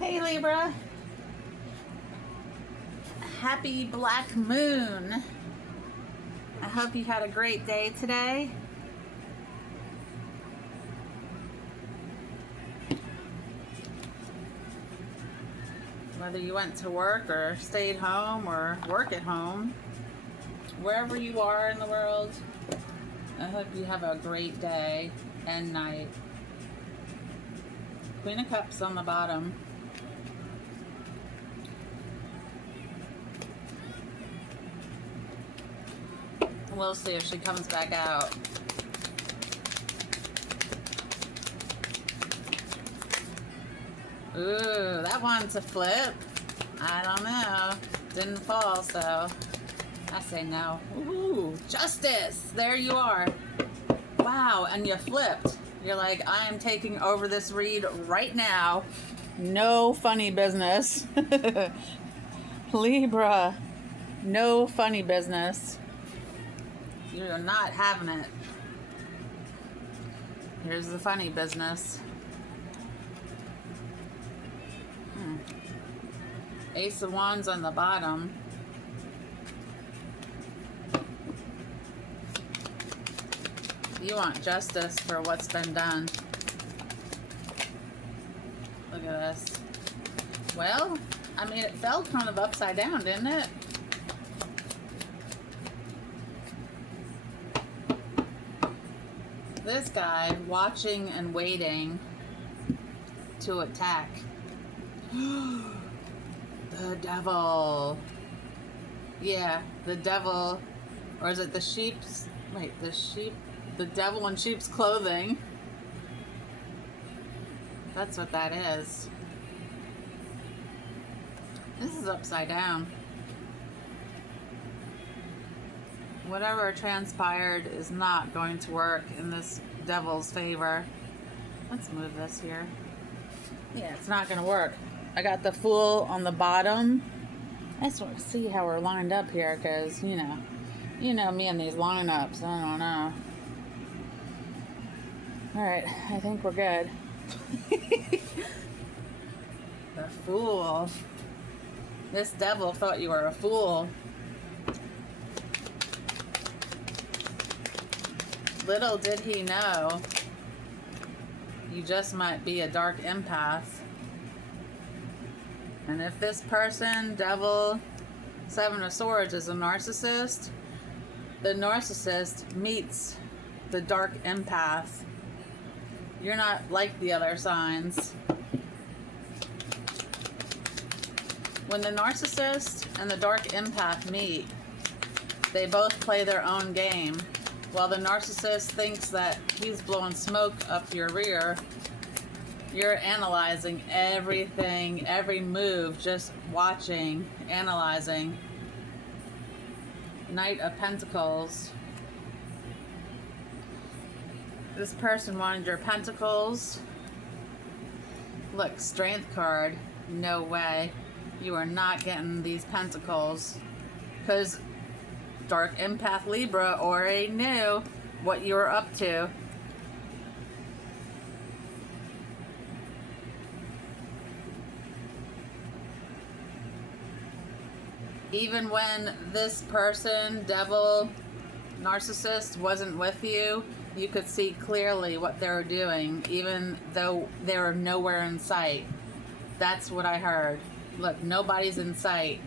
Hey Libra, happy black moon. I hope you had a great day today. Whether you went to work or stayed home or work at home, wherever you are in the world, I hope you have a great day and night. Queen of Cups on the bottom. We'll see if she comes back out. Ooh, that one's a flip. I don't know. Didn't fall, so I say no. Ooh, Justice. There you are. Wow, and you flipped. You're like, I am taking over this read right now. No funny business. Libra, no funny business. You're not having it. Here's the funny business. Ace of Wands on the bottom. You want justice for what's been done. Look at this. Well, I mean, it fell kind of upside down, didn't it? This guy watching and waiting to attack. The devil. Yeah, the devil. Or is it the sheep's? Wait, the sheep. The devil in sheep's clothing. That's what that is. This is upside down. Whatever transpired is not going to work in this devil's favor. Let's move this here. Yeah, it's not going to work. I got the Fool on the bottom. I just want to see how we're lined up here because, you know me and these lineups. I don't know. All right, I think we're good. The Fool. This devil thought you were a fool. Little did he know, you just might be a dark empath. And if this person, devil, Seven of Swords, is a narcissist, the narcissist meets the dark empath. You're not like the other signs. When the narcissist and the dark empath meet, they both play their own game. While the narcissist thinks that he's blowing smoke up your rear, you're analyzing everything, every move, just watching, analyzing. Knight of Pentacles. This person wanted your pentacles. Look, Strength card. No way. You are not getting these pentacles. Because Dark Empath Libra already knew what you were up to. Even when this person, devil, narcissist, wasn't with you, you could see clearly what they were doing, even though they were nowhere in sight. That's what I heard. Look, nobody's in sight.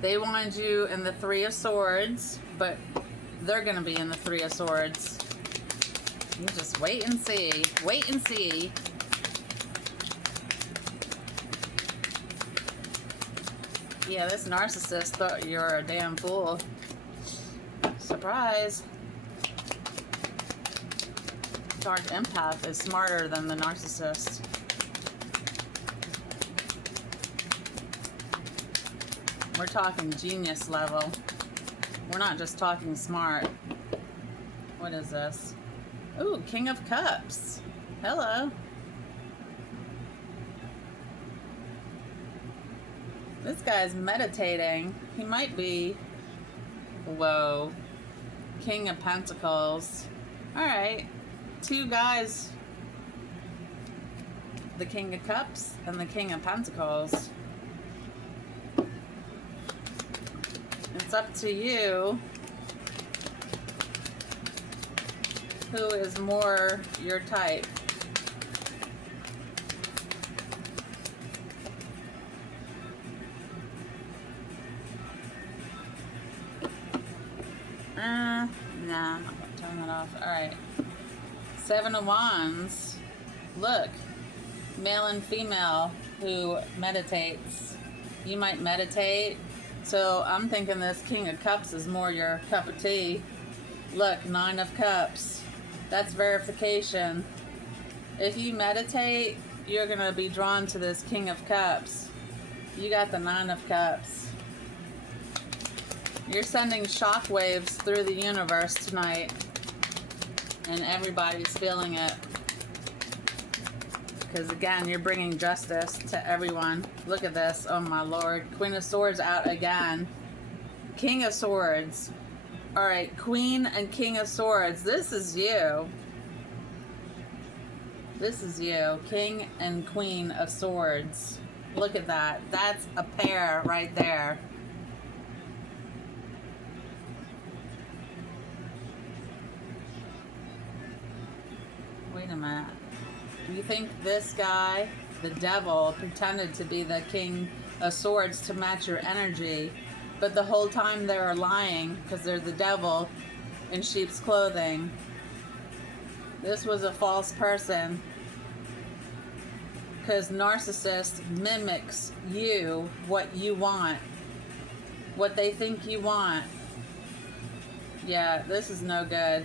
They wanted you in the Three of Swords, but they're going to be in the Three of Swords. You just wait and see. Wait and see. Yeah, this narcissist thought you were a damn fool. Surprise. Dark empath is smarter than the narcissist. We're talking genius level. We're not just talking smart. What is this? Ooh, King of Cups. Hello. This guy's meditating. He might be. Whoa. King of Pentacles. Alright. Two guys the King of Cups and the King of Pentacles. It's up to you who is more your type. Nah, I'm not gonna turn that off. Alright. 7 of Wands. Look. Male and female who meditates. You might meditate. So I'm thinking this King of Cups is more your cup of tea. Look, 9 of Cups. That's verification. If you meditate, you're going to be drawn to this King of Cups. You got the 9 of Cups. You're sending shockwaves through the universe tonight. And everybody's feeling it. Because again, you're bringing justice to everyone. Look at this. Oh my Lord. Queen of Swords out again. King of Swords. Alright, Queen and King of Swords. This is you. This is you. King and Queen of Swords. Look at that. That's a pair right there. Wait a minute. Do you think this guy, the devil, pretended to be the King of Swords to match your energy, but the whole time they were lying because they're the devil in sheep's clothing? This was a false person because narcissist mimics you, what you want, what they think you want. Yeah, this is no good.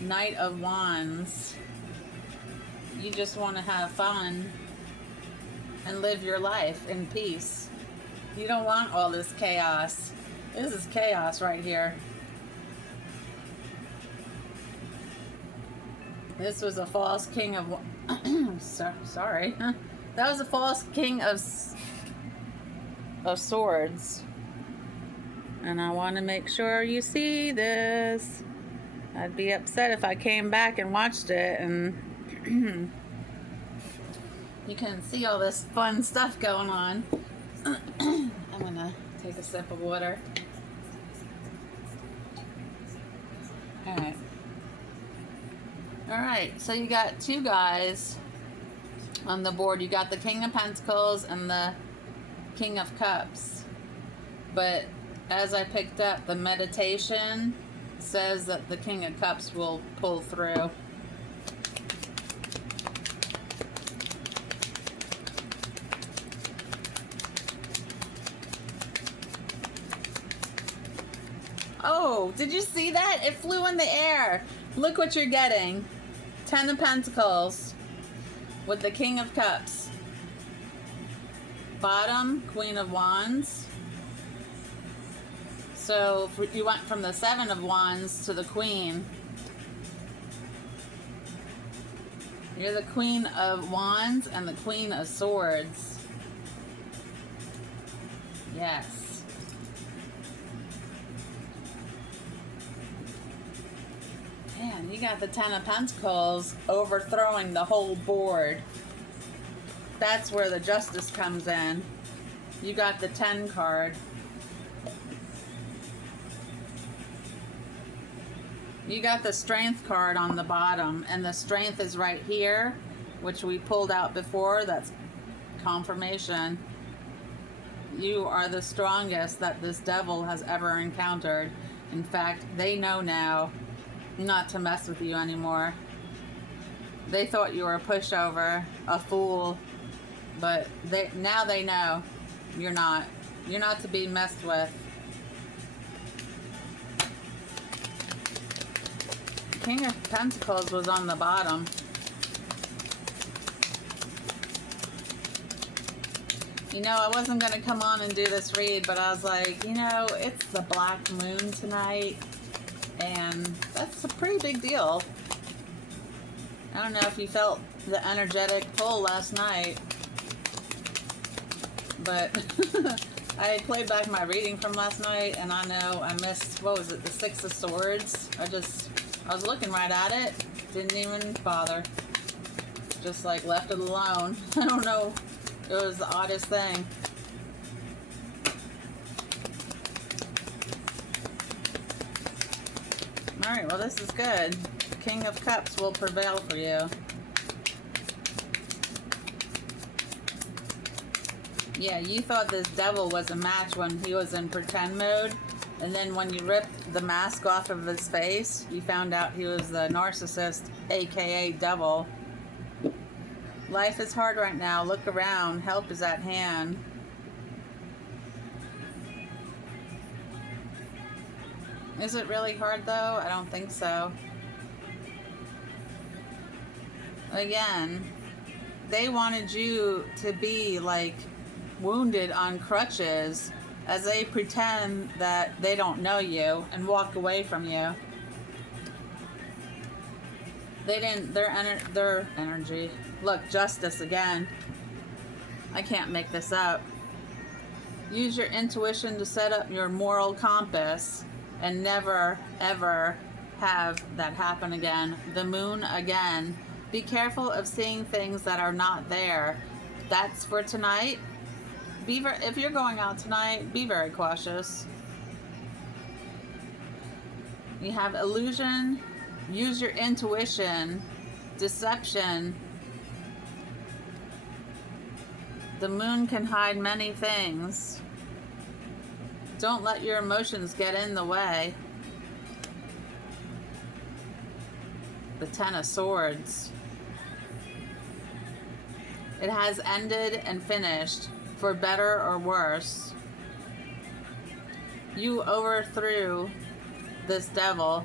Knight of Wands. You just want to have fun and live your life in peace. You don't want all this chaos. This is chaos right here. This was a false King of... sorry. That was a false King of Swords. And I want to make sure you see this. I'd be upset if I came back and watched it and you can see all this fun stuff going on. I'm gonna take a sip of water. Alright, so you got 2 guys on the board. You got the King of Pentacles and the King of Cups. But as I picked up, the meditation says that the King of Cups will pull through. Oh, did you see that? It flew in the air. Look what you're getting. 10 of Pentacles with the King of Cups. Bottom, Queen of Wands. So you went from the 7 of Wands to the Queen. You're the Queen of Wands and the Queen of Swords. Yes. Man, you got the 10 of Pentacles overthrowing the whole board. That's where the justice comes in. You got the 10 card. You got the Strength card on the bottom, and the Strength is right here, which we pulled out before. That's confirmation. You are the strongest that this devil has ever encountered. In fact, they know now not to mess with you anymore. They thought you were a pushover, a fool, but now they know you're not. You're not to be messed with. King of Pentacles was on the bottom. You know, I wasn't going to come on and do this read, but I was like, you know, it's the black moon tonight, and that's a pretty big deal. I don't know if you felt the energetic pull last night, but I played back my reading from last night, and I know I missed, what was it, the 6 of Swords? I just I was looking right at it. Didn't even bother. Just like left it alone. I don't know. It was the oddest thing. Alright, well this is good. The King of Cups will prevail for you. Yeah, you thought this devil was a match when he was in pretend mode. And then when you ripped the mask off of his face, you found out he was the narcissist, aka devil. Life is hard right now. Look around. Help is at hand. Is it really hard though? I don't think so. Again, they wanted you to be like wounded on crutches as they pretend that they don't know you and walk away from you. They didn't, their energy. Look, justice again. I can't make this up. Use your intuition to set up your moral compass and never, ever have that happen again. The moon again. Be careful of seeing things that are not there. That's for tonight. If you're going out tonight, be very cautious. You have illusion. Use your intuition. Deception. The moon can hide many things. Don't let your emotions get in the way. The Ten of Swords. It has ended and finished, for better or worse. You overthrew this devil.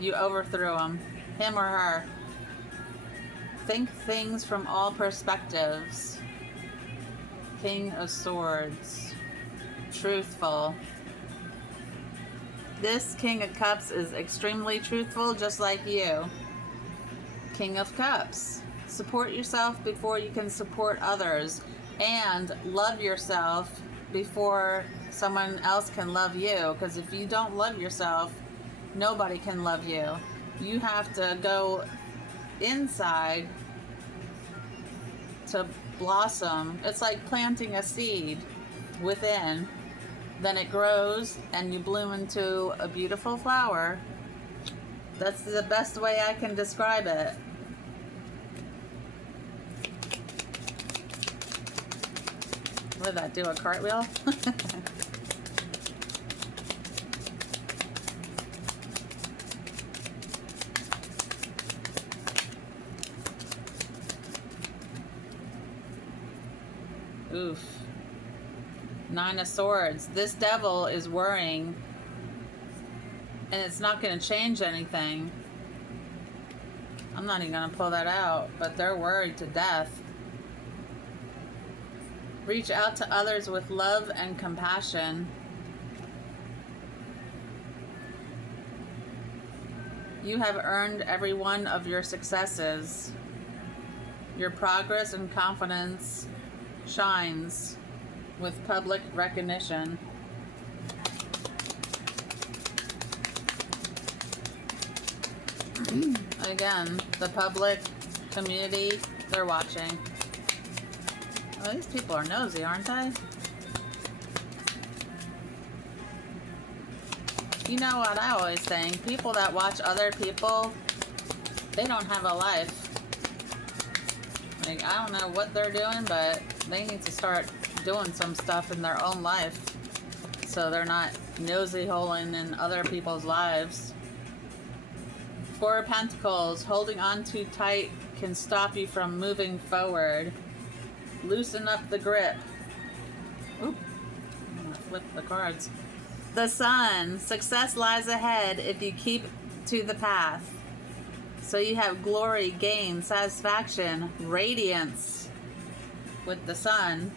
You overthrew him or her. Think things from all perspectives. King of Swords. Truthful. This King of Cups is extremely truthful, just like you. King of Cups. Support yourself before you can support others. And love yourself before someone else can love you. Because if you don't love yourself, nobody can love you. You have to go inside to blossom. It's like planting a seed within. Then it grows and you bloom into a beautiful flower. That's the best way I can describe it. What did that do? A cartwheel? Oof. Nine of Swords. This devil is worrying, and it's not going to change anything. I'm not even going to pull that out, but they're worried to death. Reach out to others with love and compassion. You have earned every one of your successes. Your progress and confidence shines with public recognition. Again, the public community, they're watching. Well, these people are nosy, aren't they? You know what I always think? People that watch other people, they don't have a life. Like, I don't know what they're doing, but they need to start doing some stuff in their own life so they're not nosy-holing in other people's lives. Four of Pentacles. Holding on too tight can stop you from moving forward. Loosen up the grip. Oop. I'm gonna flip the cards. The Sun. Success lies ahead if you keep to the path. So you have glory, gain, satisfaction, radiance with the Sun.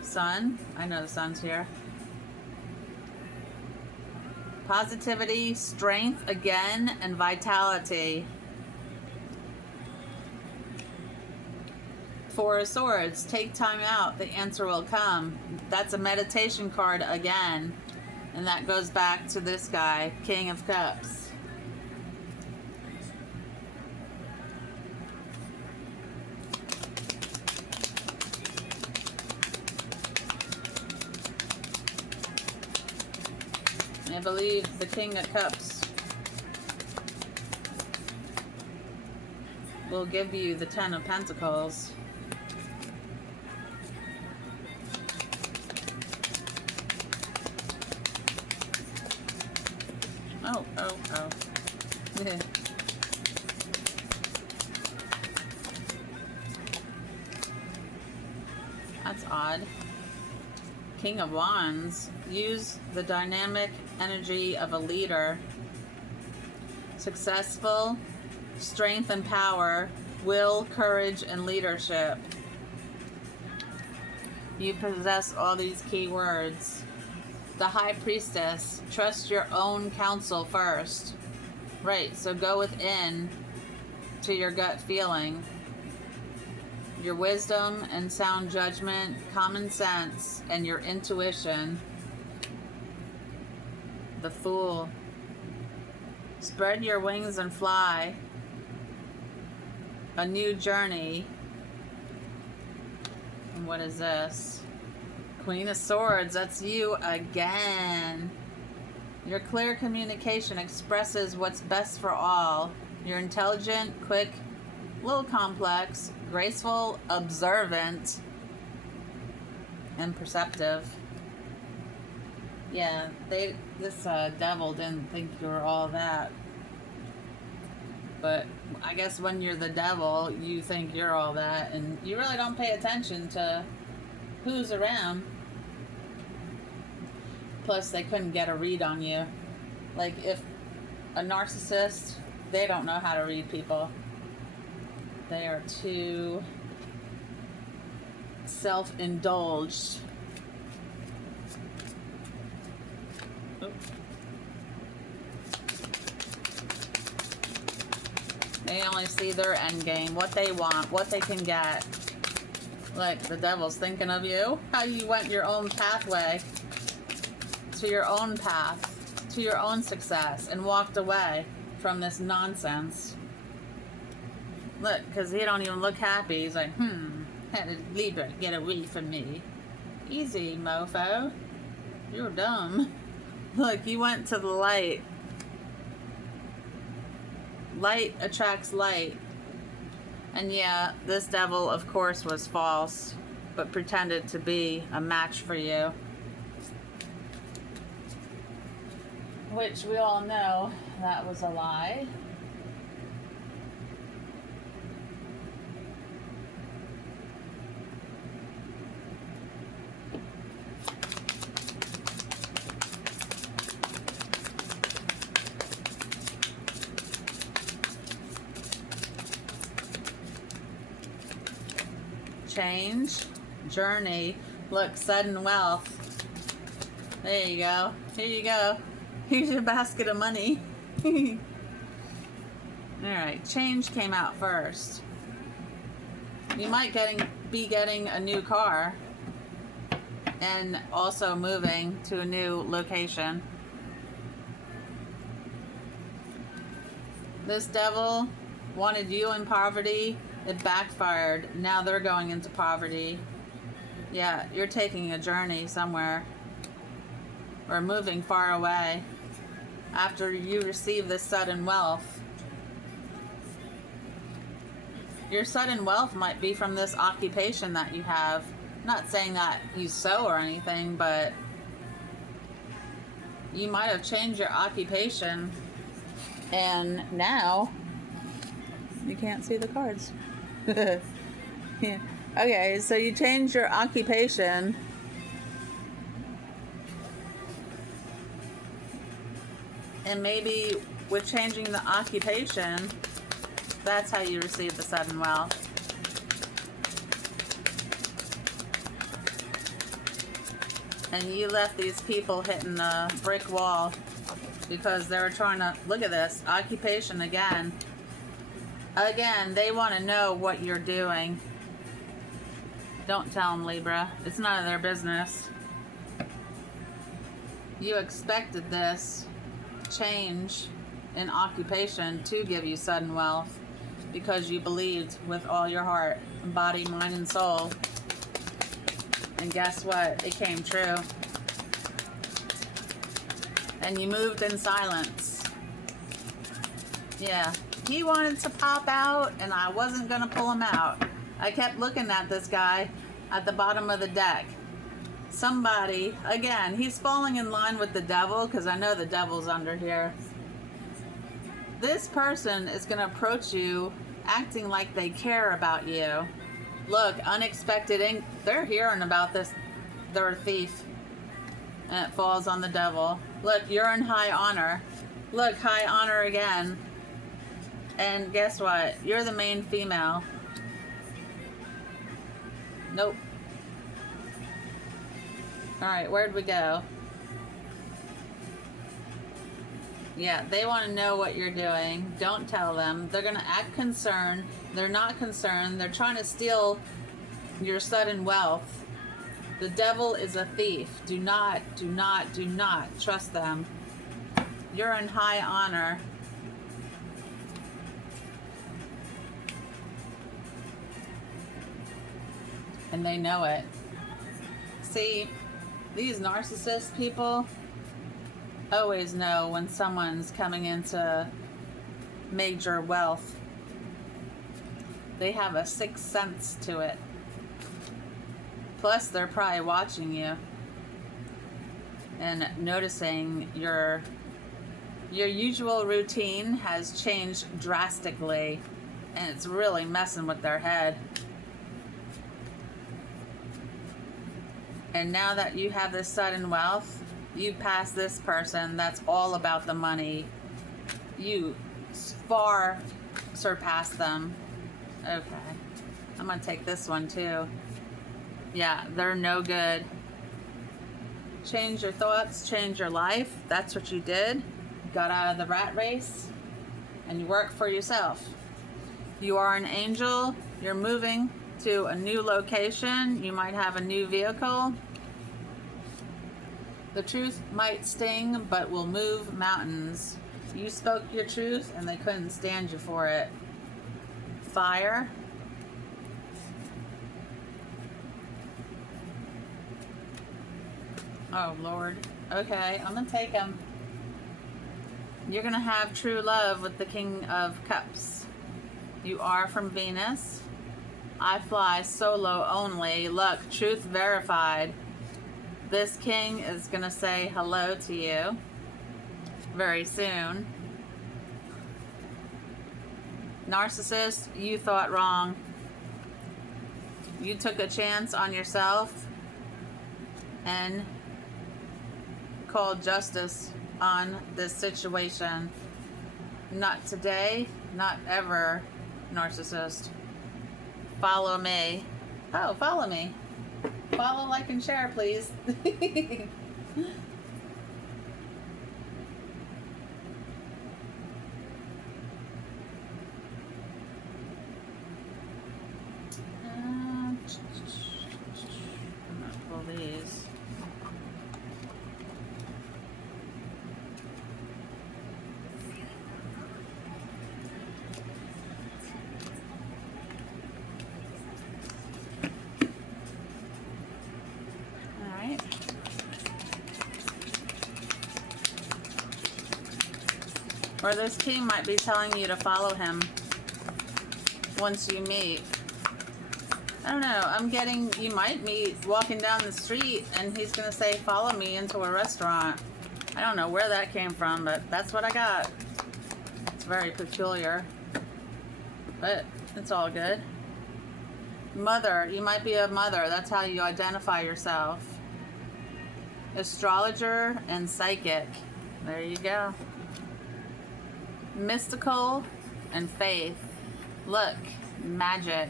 Sun. I know the Sun's here. Positivity, strength again, and vitality. Four of Swords. Take time out. The answer will come. That's a meditation card again. And that goes back to this guy, King of Cups. I believe the King of Cups will give you the Ten of Pentacles. Oh. That's odd. King of Wands. Use the dynamic energy of a leader. Successful, strength and power, will, courage, and leadership. You possess all these key words. The High Priestess. Trust your own counsel first. Right, so go within to your gut feeling. Your wisdom and sound judgment, common sense, and your intuition. The Fool. Spread your wings and fly. A new journey. And what is this? Queen of Swords. That's you again. Your clear communication expresses what's best for all. You're intelligent, quick, a little complex, graceful, observant, and perceptive. Yeah, this devil didn't think you were all that. But I guess when you're the devil, you think you're all that, and you really don't pay attention to who's around. Plus, they couldn't get a read on you. Like, if a narcissist, they don't know how to read people. They are too self-indulged. Oops. They only see their end game, what they want, what they can get. Like, the devil's thinking of you. How you went your own pathway to your own path, to your own success, and walked away from this nonsense. Look, because he don't even look happy. He's like, how did Libra get away from me? Easy, mofo. You're dumb. Look, you went to the light. Light attracts light. And yeah, this devil, of course, was false, but pretended to be a match for you. Which we all know that was a lie. Change, journey, look, sudden wealth. There you go. Here you go. Here's your basket of money. Alright, change came out first. You might be getting a new car and also moving to a new location. This devil wanted you in poverty. It backfired. Now they're going into poverty. Yeah, you're taking a journey somewhere or moving far away after you receive this sudden wealth. Your sudden wealth might be from this occupation that you have. Not saying that you sew or anything, but you might have changed your occupation, and now you can't see the cards. Yeah. Okay, so you changed your occupation, and maybe with changing the occupation, that's how you receive the sudden wealth. And you left these people hitting the brick wall because they were trying to, look at this, occupation again. Again, they want to know what you're doing. Don't tell them, Libra. It's none of their business. You expected this change in occupation to give you sudden wealth because you believed with all your heart, body, mind, and soul. And guess what? It came true. And you moved in silence. Yeah, he wanted to pop out and I wasn't gonna pull him out. I kept looking at this guy at the bottom of the deck. Somebody, again, he's falling in line with the devil because I know the devil's under here. This person is gonna approach you acting like they care about you. Look, unexpected, they're hearing about this, they're a thief. And it falls on the devil. Look, you're in high honor. Look, high honor again. And guess what? You're the main female. Nope. Alright, where'd we go? Yeah, they want to know what you're doing. Don't tell them. They're going to act concerned. They're not concerned. They're trying to steal your sudden wealth. The devil is a thief. Do not trust them. You're in high honor. And they know it. See, these narcissist people always know when someone's coming into major wealth. They have a sixth sense to it. Plus, they're probably watching you and noticing your usual routine has changed drastically, and it's really messing with their head. And now that you have this sudden wealth, you pass this person that's all about the money. You far surpass them. Okay. I'm going to take this one too. Yeah, they're no good. Change your thoughts, change your life. That's what you did. Got out of the rat race and you work for yourself. You are an angel. You're moving to a new location. You might have a new vehicle. The truth might sting, but will move mountains. You spoke your truth and they couldn't stand you for it. Fire. Oh, Lord. Okay, I'm going to take him. You're going to have true love with the King of Cups. You are from Venus. I fly solo only. Look, truth verified. This king is going to say hello to you very soon. Narcissist, you thought wrong. You took a chance on yourself and called justice on this situation. Not today, not ever, narcissist. Follow me. Oh, follow me. Follow, like, and share, please. I'm gonna pull these. Or this king might be telling you to follow him once you meet. I don't know. I'm getting, you might meet walking down the street and he's going to say, follow me into a restaurant. I don't know where that came from, but that's what I got. It's very peculiar. But it's all good. Mother. You might be a mother. That's how you identify yourself. Astrologer and psychic. There you go. Mystical and faith. Look, magic.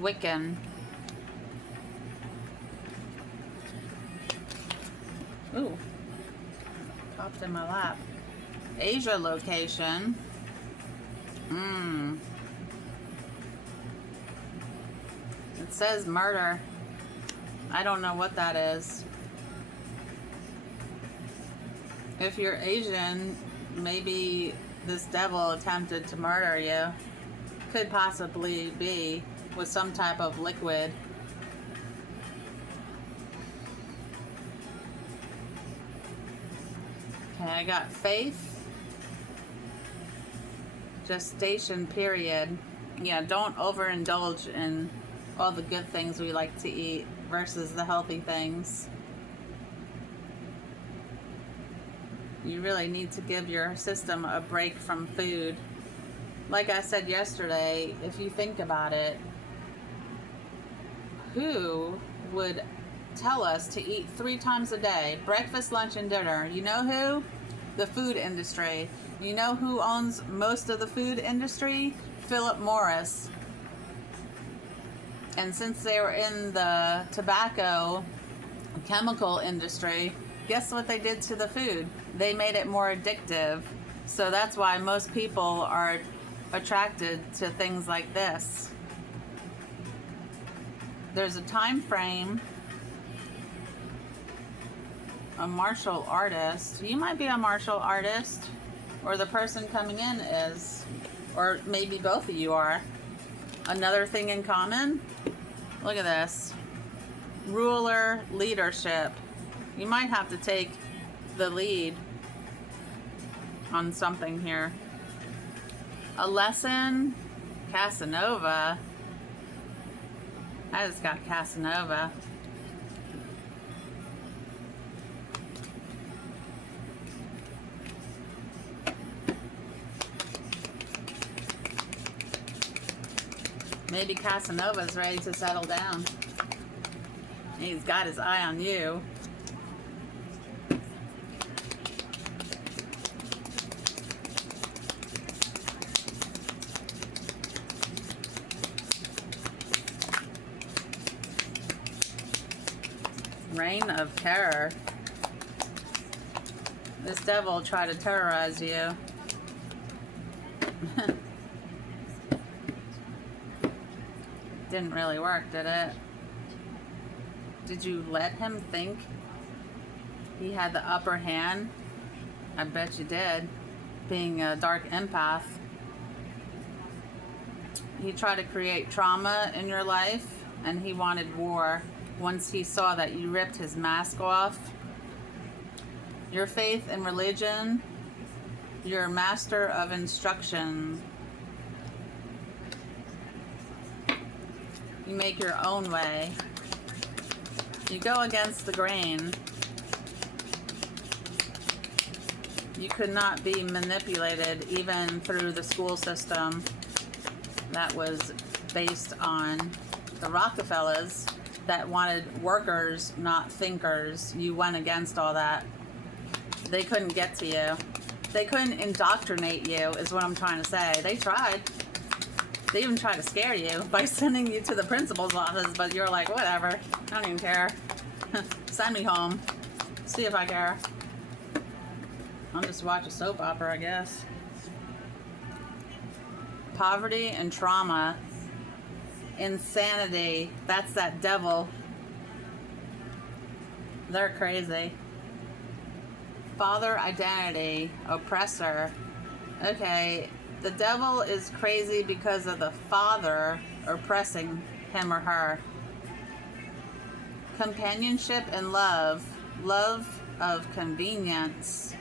Wiccan. Ooh. Popped in my lap. Asia location. It says murder. I don't know what that is. If you're Asian, maybe this devil attempted to murder you. Could possibly be with some type of liquid. Okay, I got faith, gestation period. Yeah, don't overindulge in all the good things we like to eat versus the healthy things. You really need to give your system a break from food. Like I said yesterday, if you think about it, who would tell us to eat 3 times a day, breakfast, lunch, and dinner? You know who? The food industry. You know who owns most of the food industry? Philip Morris. And since they were in the tobacco chemical industry, guess what they did to the food? They made it more addictive. So that's why most people are attracted to things like this. There's a time frame. A martial artist. You might be a martial artist, or the person coming in is, or maybe both of you are. Another thing in common. Look at this. Ruler, leadership. You might have to take the lead on something here. A lesson. Casanova. I just got Casanova. Maybe Casanova's ready to settle down. He's got his eye on you. Reign of terror. This devil will try to terrorize you. Didn't really work, did it? Did you let him think he had the upper hand? I bet you did. Being a dark empath. He tried to create trauma in your life, and he wanted war. Once he saw that you ripped his mask off. Your faith and religion. Your master of instruction. You make your own way. You go against the grain. You could not be manipulated even through the school system that was based on the Rockefellers that wanted workers, not thinkers. You went against all that. They couldn't get to you. They couldn't indoctrinate you, is what I'm trying to say. They tried. They even tried to scare you by sending you to the principal's office, but you're like, whatever. I don't even care. Send me home. See if I care. I'll just watch a soap opera, I guess. Poverty and trauma. Insanity. That's that devil. They're crazy. Father identity. Oppressor. Okay. The devil is crazy because of the father oppressing him or her. Companionship and love. Love of convenience.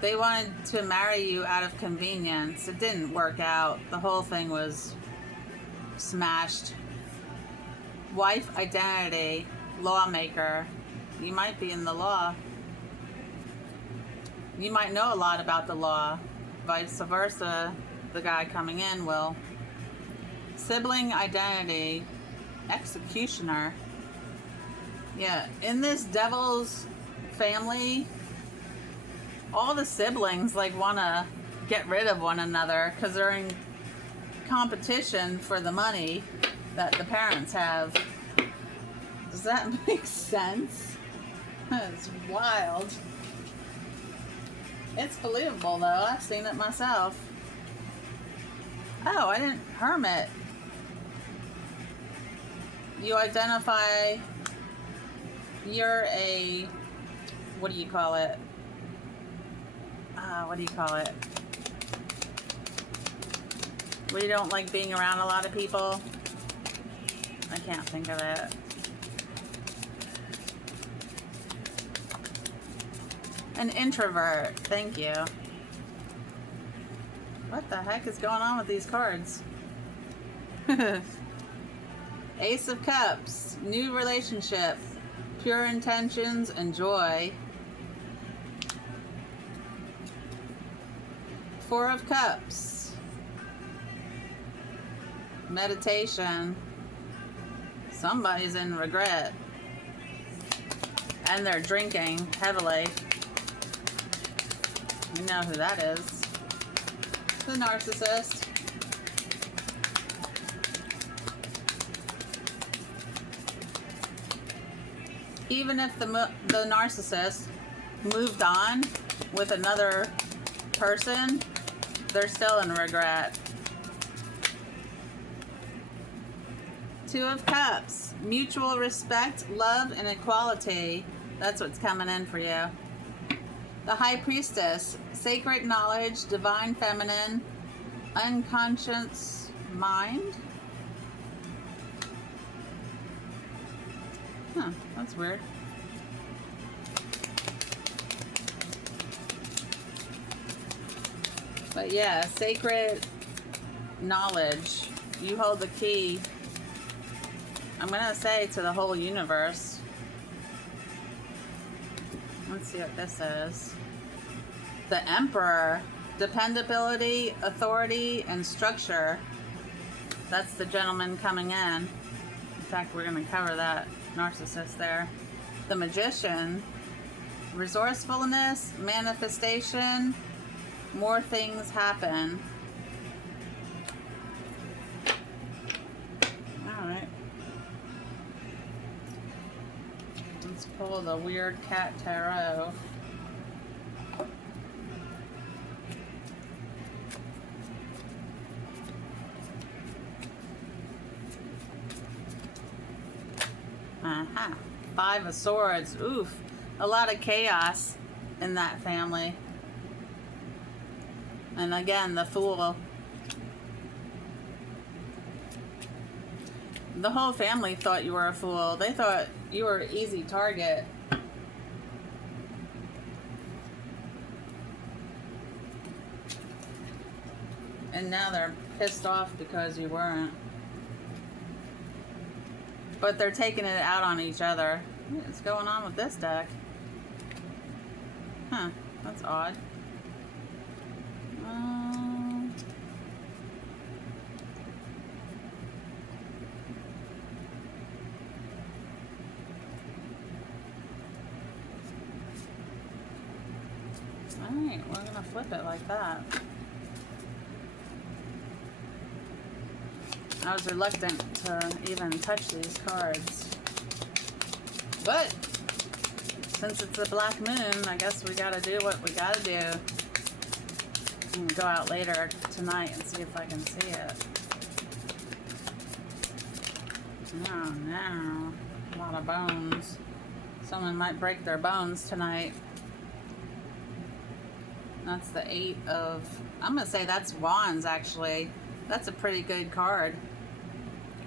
They wanted to marry you out of convenience. It didn't work out. The whole thing was smashed. Wife identity. Lawmaker. You might be in the law. You might know a lot about the law. Vice versa, the guy coming in will. Sibling identity. Executioner. Yeah, in this devil's family, all the siblings like want to get rid of one another because they're in competition for the money that the parents have. Does that make sense? That's wild. It's believable, though. I've seen it myself. Oh, I didn't... Hermit. You identify... You're a... What do you call it? What do you call it? We don't like being around a lot of people. I can't think of it. An introvert. Thank you. What the heck is going on with these cards? Ace of Cups. New relationship. Pure intentions and joy. Four of Cups. Meditation. Somebody's in regret. And they're drinking heavily. You know who that is. The narcissist. Even if the narcissist moved on with another person, they're still in regret. Two of Cups. Mutual respect, love, and equality. That's what's coming in for you. The High Priestess. Sacred knowledge, divine feminine, unconscious mind. Huh, that's weird. But yeah, sacred knowledge. You hold the key, I'm going to say, to the whole universe. Let's see what this is. The Emperor. Dependability, authority, and structure. That's the gentleman coming in. In fact, we're going to cover that narcissist there. The Magician. Resourcefulness, manifestation, more things happen. Alright. Let's pull the Weird Cat Tarot. Uh-huh. Five of Swords. Oof. A lot of chaos in that family. And again, the Fool. The whole family thought you were a fool. They thought you were an easy target. And now they're pissed off because you weren't. But they're taking it out on each other. What's going on with this deck? Huh, that's odd. Alright, we're gonna flip it like that. I was reluctant to even touch these cards. But since it's a black moon, I guess we gotta do what we gotta do. I'm gonna go out later tonight and see if I can see it. Oh no. A lot of bones. Someone might break their bones tonight. That's the Eight of... I'm gonna say that's Wands, actually. That's a pretty good card.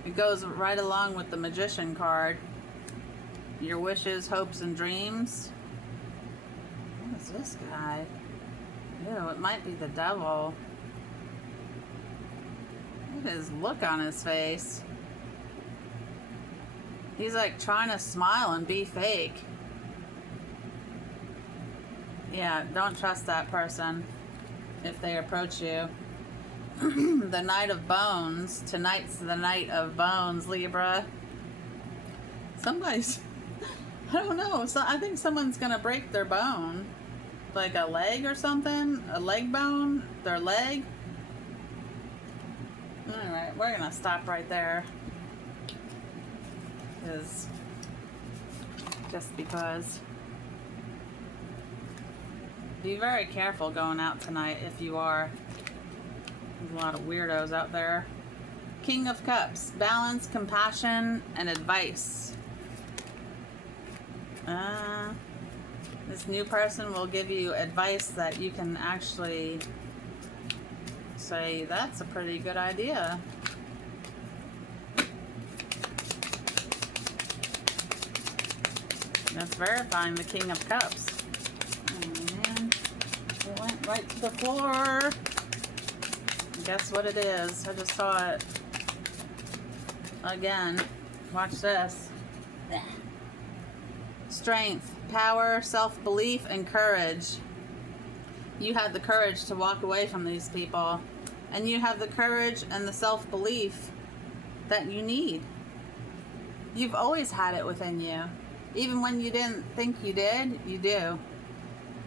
It goes right along with the Magician card. Your wishes, hopes, and dreams. What is this guy? Ew, it might be the devil. Look at his look on his face. He's like trying to smile and be fake. Yeah, don't trust that person if they approach you. The Knight of Bones. Tonight's the Night of Bones, Libra. Somebody's... I don't know. So I think someone's going to break their bone. Like a leg or something. A leg bone. Their leg. Alright, we're going to stop right there. Just because. Be very careful going out tonight if you are. There's a lot of weirdos out there. King of Cups. Balance, compassion, and advice. This new person will give you advice that you can actually say, that's a pretty good idea. That's verifying the King of Cups. right to the floor. Guess what it is? I just saw it. Again. Watch this. Strength, power, self-belief, and courage. You had the courage to walk away from these people. And you have the courage and the self-belief that you need. You've always had it within you. Even when you didn't think you did, you do.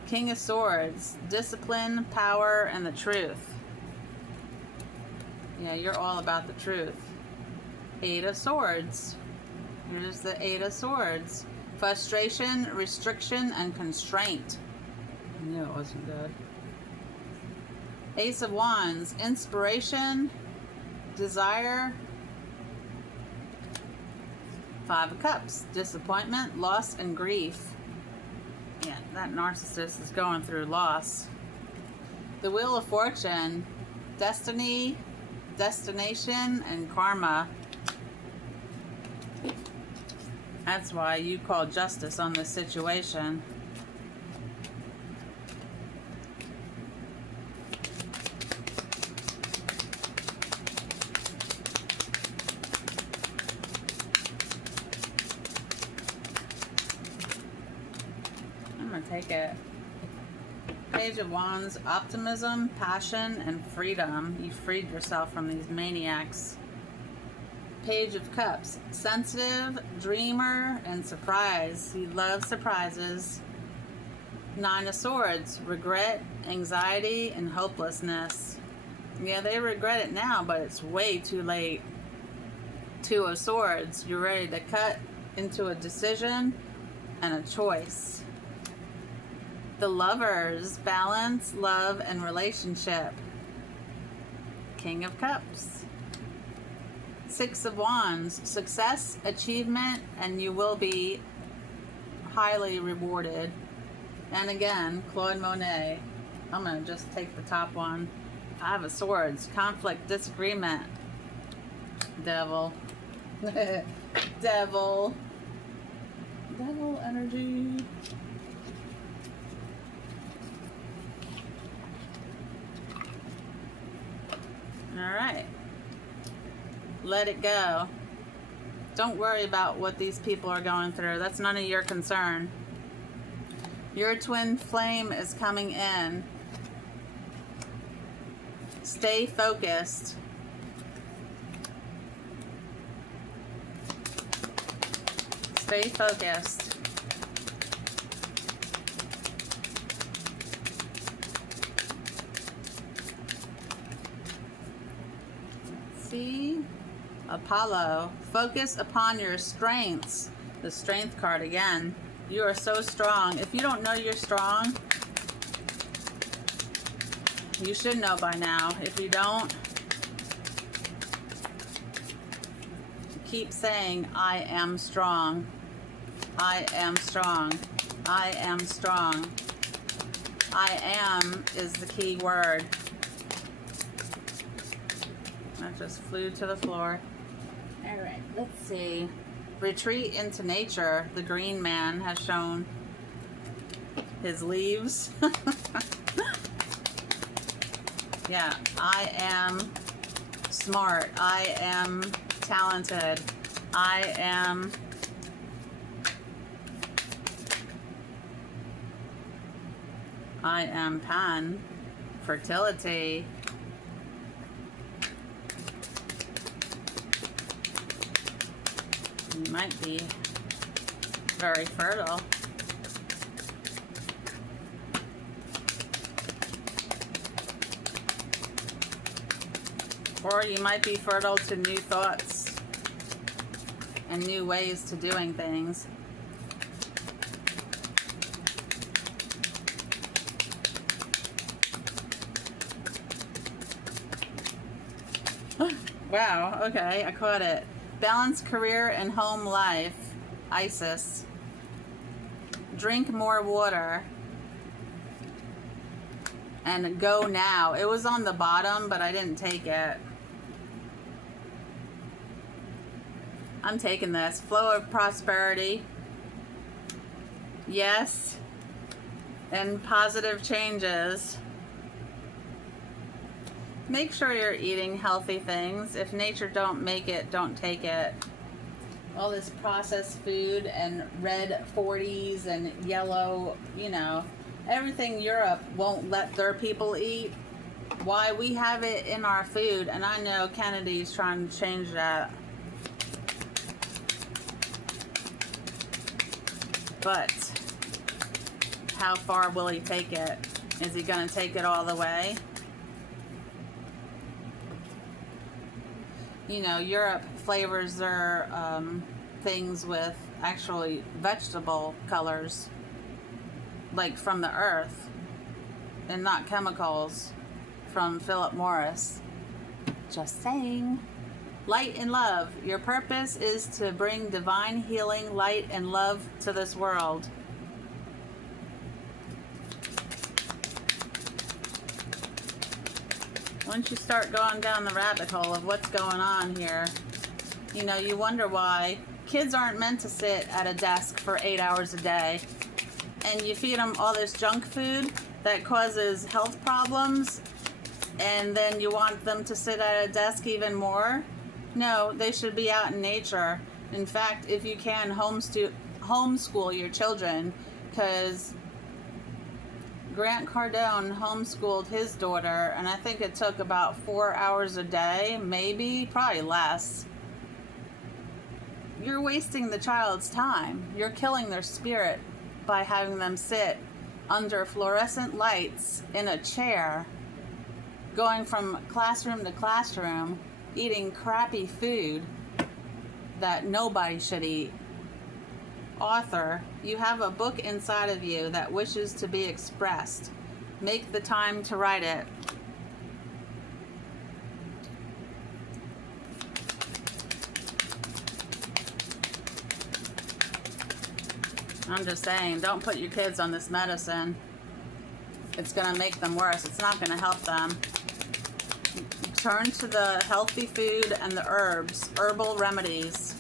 King of Swords, discipline, power, and the truth. Yeah, you're all about the truth. Eight of Swords. Here's the Eight of Swords. Frustration, restriction, and constraint. I knew it wasn't good. Ace of Wands. Inspiration, desire. Five of Cups. Disappointment, loss, and grief. Yeah, that narcissist is going through loss. The Wheel of Fortune. Destiny, destination, and karma. That's why you call justice on this situation. I'm going to take it. Page of Wands, optimism, passion, and freedom. You freed yourself from these maniacs. Page of Cups, sensitive, dreamer, and surprise. You love surprises. Nine of Swords, regret, anxiety, and hopelessness. Yeah, they regret it now, but it's way too late. Two of Swords, you're ready to cut into a decision and a choice. The Lovers, balance, love, and relationship. King of Cups. Six of Wands, success, achievement, and you will be highly rewarded. And again, Claude Monet. I'm going to just take the top one. Five of Swords, conflict, disagreement. Devil. Devil. Devil energy. All right. Let it go. Don't worry about what these people are going through. That's none of your concern. Your twin flame is coming in. Stay focused. Stay focused. See? Apollo, focus upon your strengths. The strength card again. You are so strong. If you don't know you're strong, you should know by now. If you don't, keep saying, I am strong. I am strong. I am strong. I am is the key word. That just flew to the floor. All right, let's see. Retreat into nature. The green man has shown his leaves. Yeah, I am smart. I am talented. I am pan. Fertility. You might be very fertile. Or you might be fertile to new thoughts and new ways to doing things. Wow, okay, I caught it. Balance career and home life. Isis. Drink more water. And go now. It was on the bottom, but I didn't take it. I'm taking this. Flow of prosperity. Yes. And positive changes. Make sure you're eating healthy things. If nature don't make it, don't take it. All this processed food and red 40s and yellow, you know, everything Europe won't let their people eat. Why? We have it in our food, and I know Kennedy's trying to change that. But how far will he take it? Is he going to take it all the way? You know, Europe flavors their things with actually vegetable colors, like from the earth, and not chemicals from Philip Morris. Just saying. Light and love. Your purpose is to bring divine healing, light, and love to this world. Once you start going down the rabbit hole of what's going on here, you know, you wonder why kids aren't meant to sit at a desk for 8 hours a day, and you feed them all this junk food that causes health problems, and then you want them to sit at a desk even more. No, they should be out in nature. In fact, if you can, homeschool your children, because Grant Cardone homeschooled his daughter, and I think it took about 4 hours a day, maybe, probably less. You're wasting the child's time. You're killing their spirit by having them sit under fluorescent lights in a chair, going from classroom to classroom, eating crappy food that nobody should eat. Author, you have a book inside of you that wishes to be expressed. Make the time to write it. I'm just saying, don't put your kids on this medicine. It's going to make them worse. It's not going to help them. Turn to the healthy food and the herbs, herbal remedies.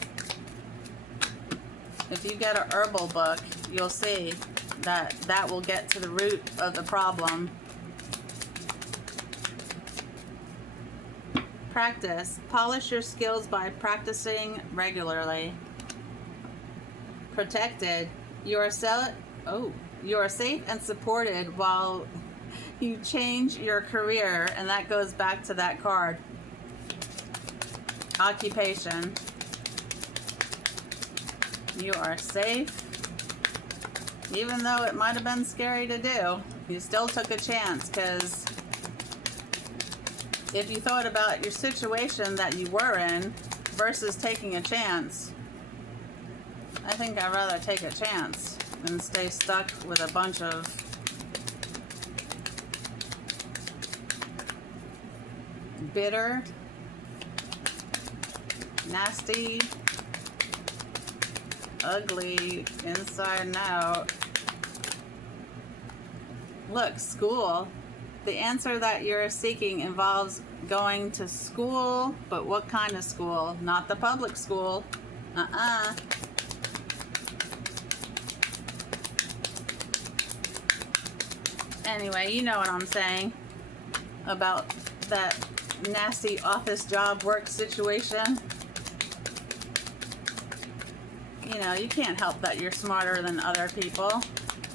If you get an herbal book, you'll see that that will get to the root of the problem. Practice. Polish your skills by practicing regularly. Protected. You are safe and supported while you change your career, and that goes back to that card. Occupation. You are safe. Even though it might have been scary to do, you still took a chance, because if you thought about your situation that you were in versus taking a chance, I think I'd rather take a chance than stay stuck with a bunch of bitter, nasty, ugly, inside and out. Look, school. The answer that you're seeking involves going to school, but what kind of school? Not the public school. Anyway, you know what I'm saying about that nasty office job work situation. You know, you can't help that you're smarter than other people.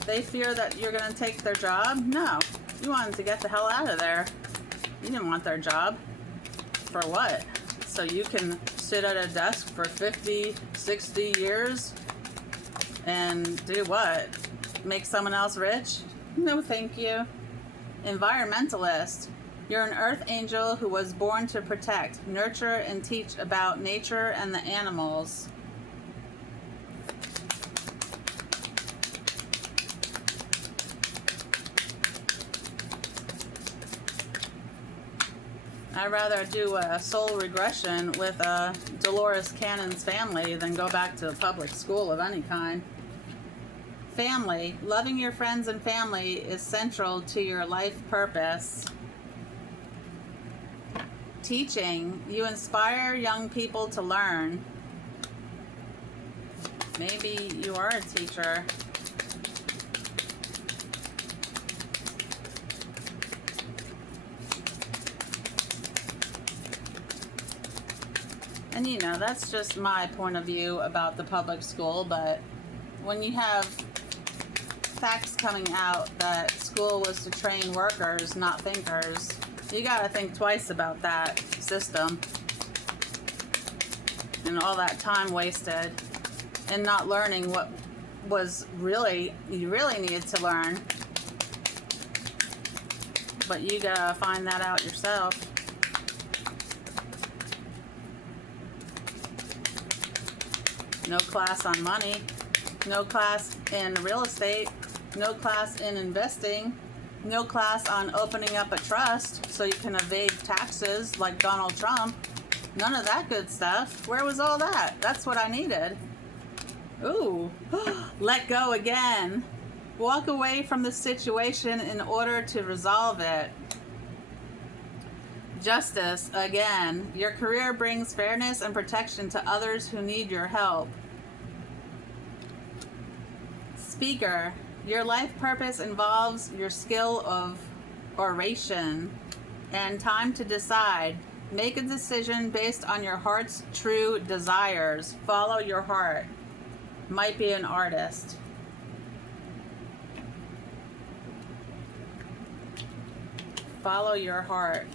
They fear that you're going to take their job. No, you want them to get the hell out of there. You didn't want their job. For what? So you can sit at a desk for 50, 60 years and do what? Make someone else rich? No, thank you. Environmentalist. You're an earth angel who was born to protect, nurture, and teach about nature and the animals. I'd rather do a soul regression with Dolores Cannon's family than go back to a public school of any kind. Family. Loving your friends and family is central to your life purpose. Teaching. You inspire young people to learn. Maybe you are a teacher. And you know, that's just my point of view about the public school, but when you have facts coming out that school was to train workers, not thinkers, you gotta think twice about that system and all that time wasted and not learning what was really, you really needed to learn. But you gotta find that out yourself. No class on money, no class in real estate, no class in investing, no class on opening up a trust so you can evade taxes like Donald Trump. None of that good stuff. Where was all that? That's what I needed. Ooh, let go again. Walk away from the situation in order to resolve it. Justice again. Your career brings fairness and protection to others who need your help. Speaker. Your life purpose involves your skill of oration and time to decide. Make a decision based on your heart's true desires. Follow your heart. Might be an artist. Follow your heart.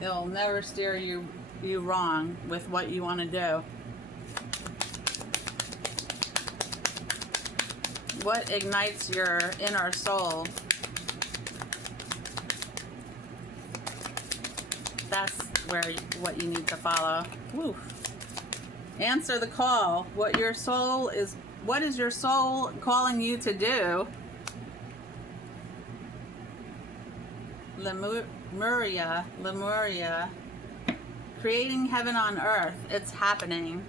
It'll never steer you wrong with what you want to do. What ignites your inner soul? That's what you need to follow. Woo. Answer the call. What is your soul calling you to do? Lemuria. Creating heaven on earth. It's happening.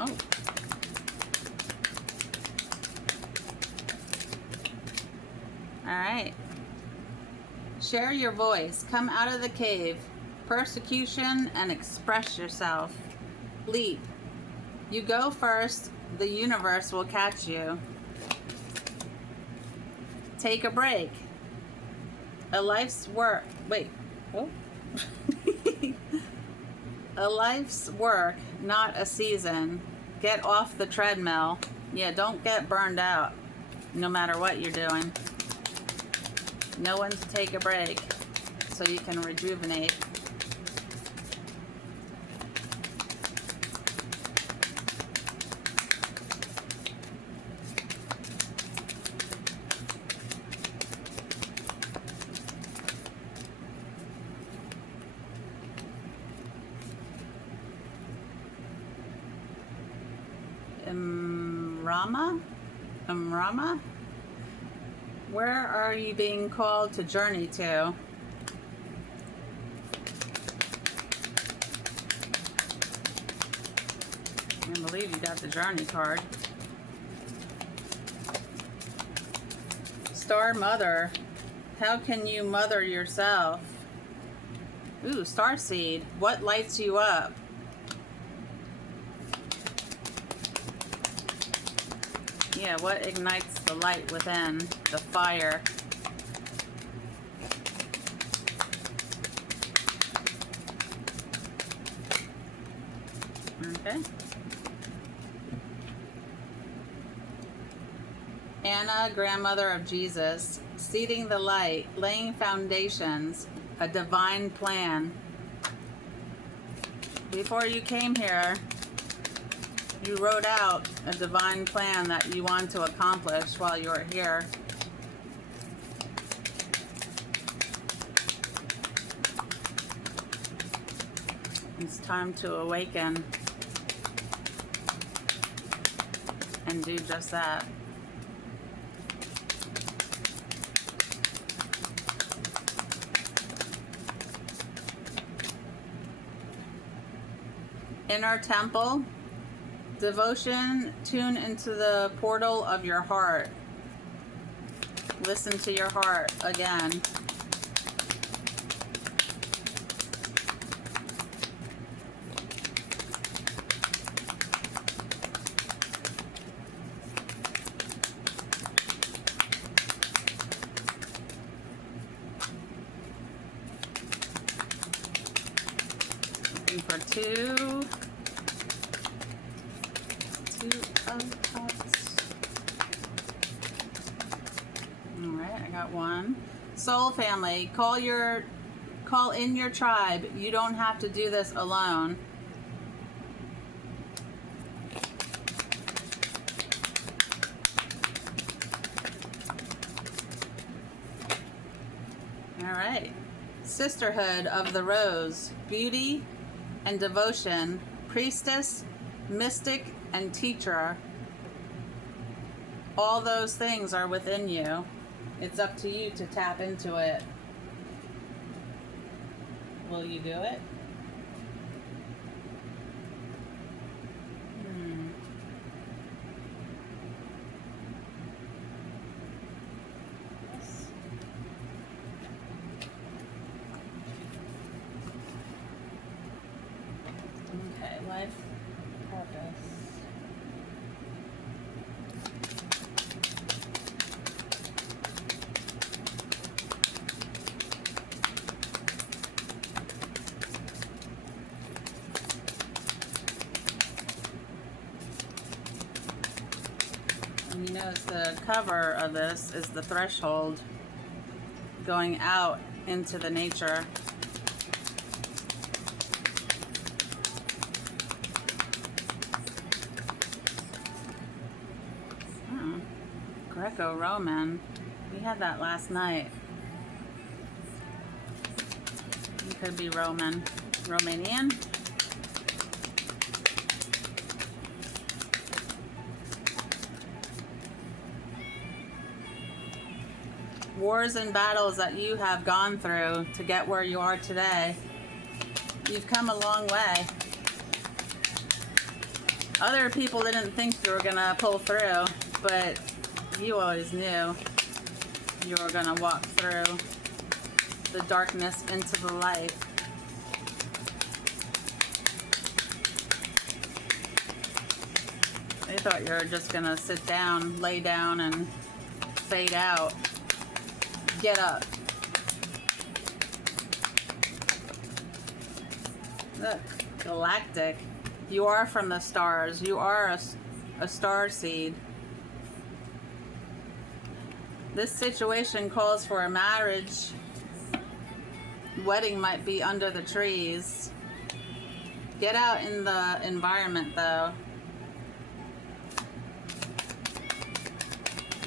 Oh. All right. Share your voice. Come out of the cave. Persecution and express yourself. Leap. You go first. The universe will catch you. Take a break. A life's work. Wait. Oh. A life's work, not a season. Get off the treadmill. Yeah, don't get burned out, no matter what you're doing. Know when to take a break so you can rejuvenate. Rama? Where are you being called to journey to? I believe you got the journey card. Star Mother. How can you mother yourself? Ooh, Starseed. What lights you up? Yeah, what ignites the light within, the fire? Okay. Anna, grandmother of Jesus, seeding the light, laying foundations, a divine plan. Before you came here, you wrote out a divine plan that you want to accomplish while you were here. It's time to awaken and do just that. Inner temple. Devotion, tune into the portal of your heart. Listen to your heart again. looking for two of cups. All right, I got one. Soul family, call in your tribe. You don't have to do this alone. All right. Sisterhood of the Rose, beauty and devotion, priestess, mystic, and teacher. All those things are within you. It's up to you to tap into it. Will you do it? Yes. Okay, life purpose. And you notice the cover of this is the threshold going out into the nature. Greco-Roman. We had that last night. It could be Roman. Romanian. Wars and battles that you have gone through to get where you are today. You've come a long way. Other people didn't think you were gonna pull through, but you always knew you were gonna walk through the darkness into the light. They thought you were just gonna sit down, lay down, and fade out. Get up. Look, galactic. You are from the stars. You are a star seed. This situation calls for a marriage. Wedding might be under the trees. Get out in the environment, though.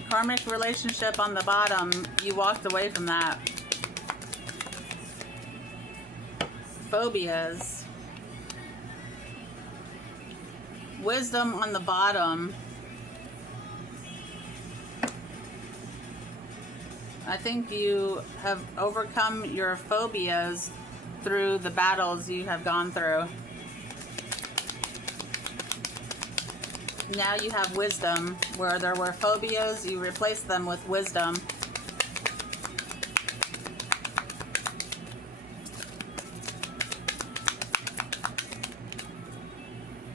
Karmic relationship on the bottom, you walked away from that. Phobias. Wisdom on the bottom. I think you have overcome your phobias through the battles you have gone through. Now you have wisdom. Where there were phobias, you replace them with wisdom.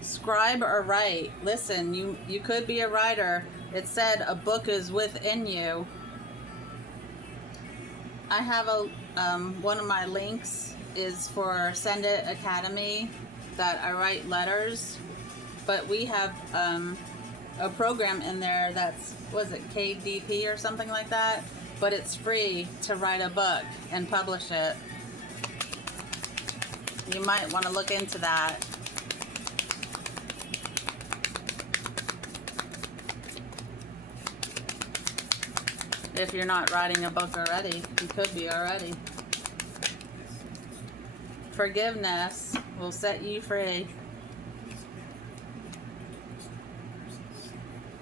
Scribe or write. Listen, you could be a writer. It said a book is within you. I have a one of my links is for Send It Academy that I write letters. But we have a program in there that's, was it KDP or something like that? But it's free to write a book and publish it. You might want to look into that. If you're not writing a book already, you could be already. Forgiveness will set you free.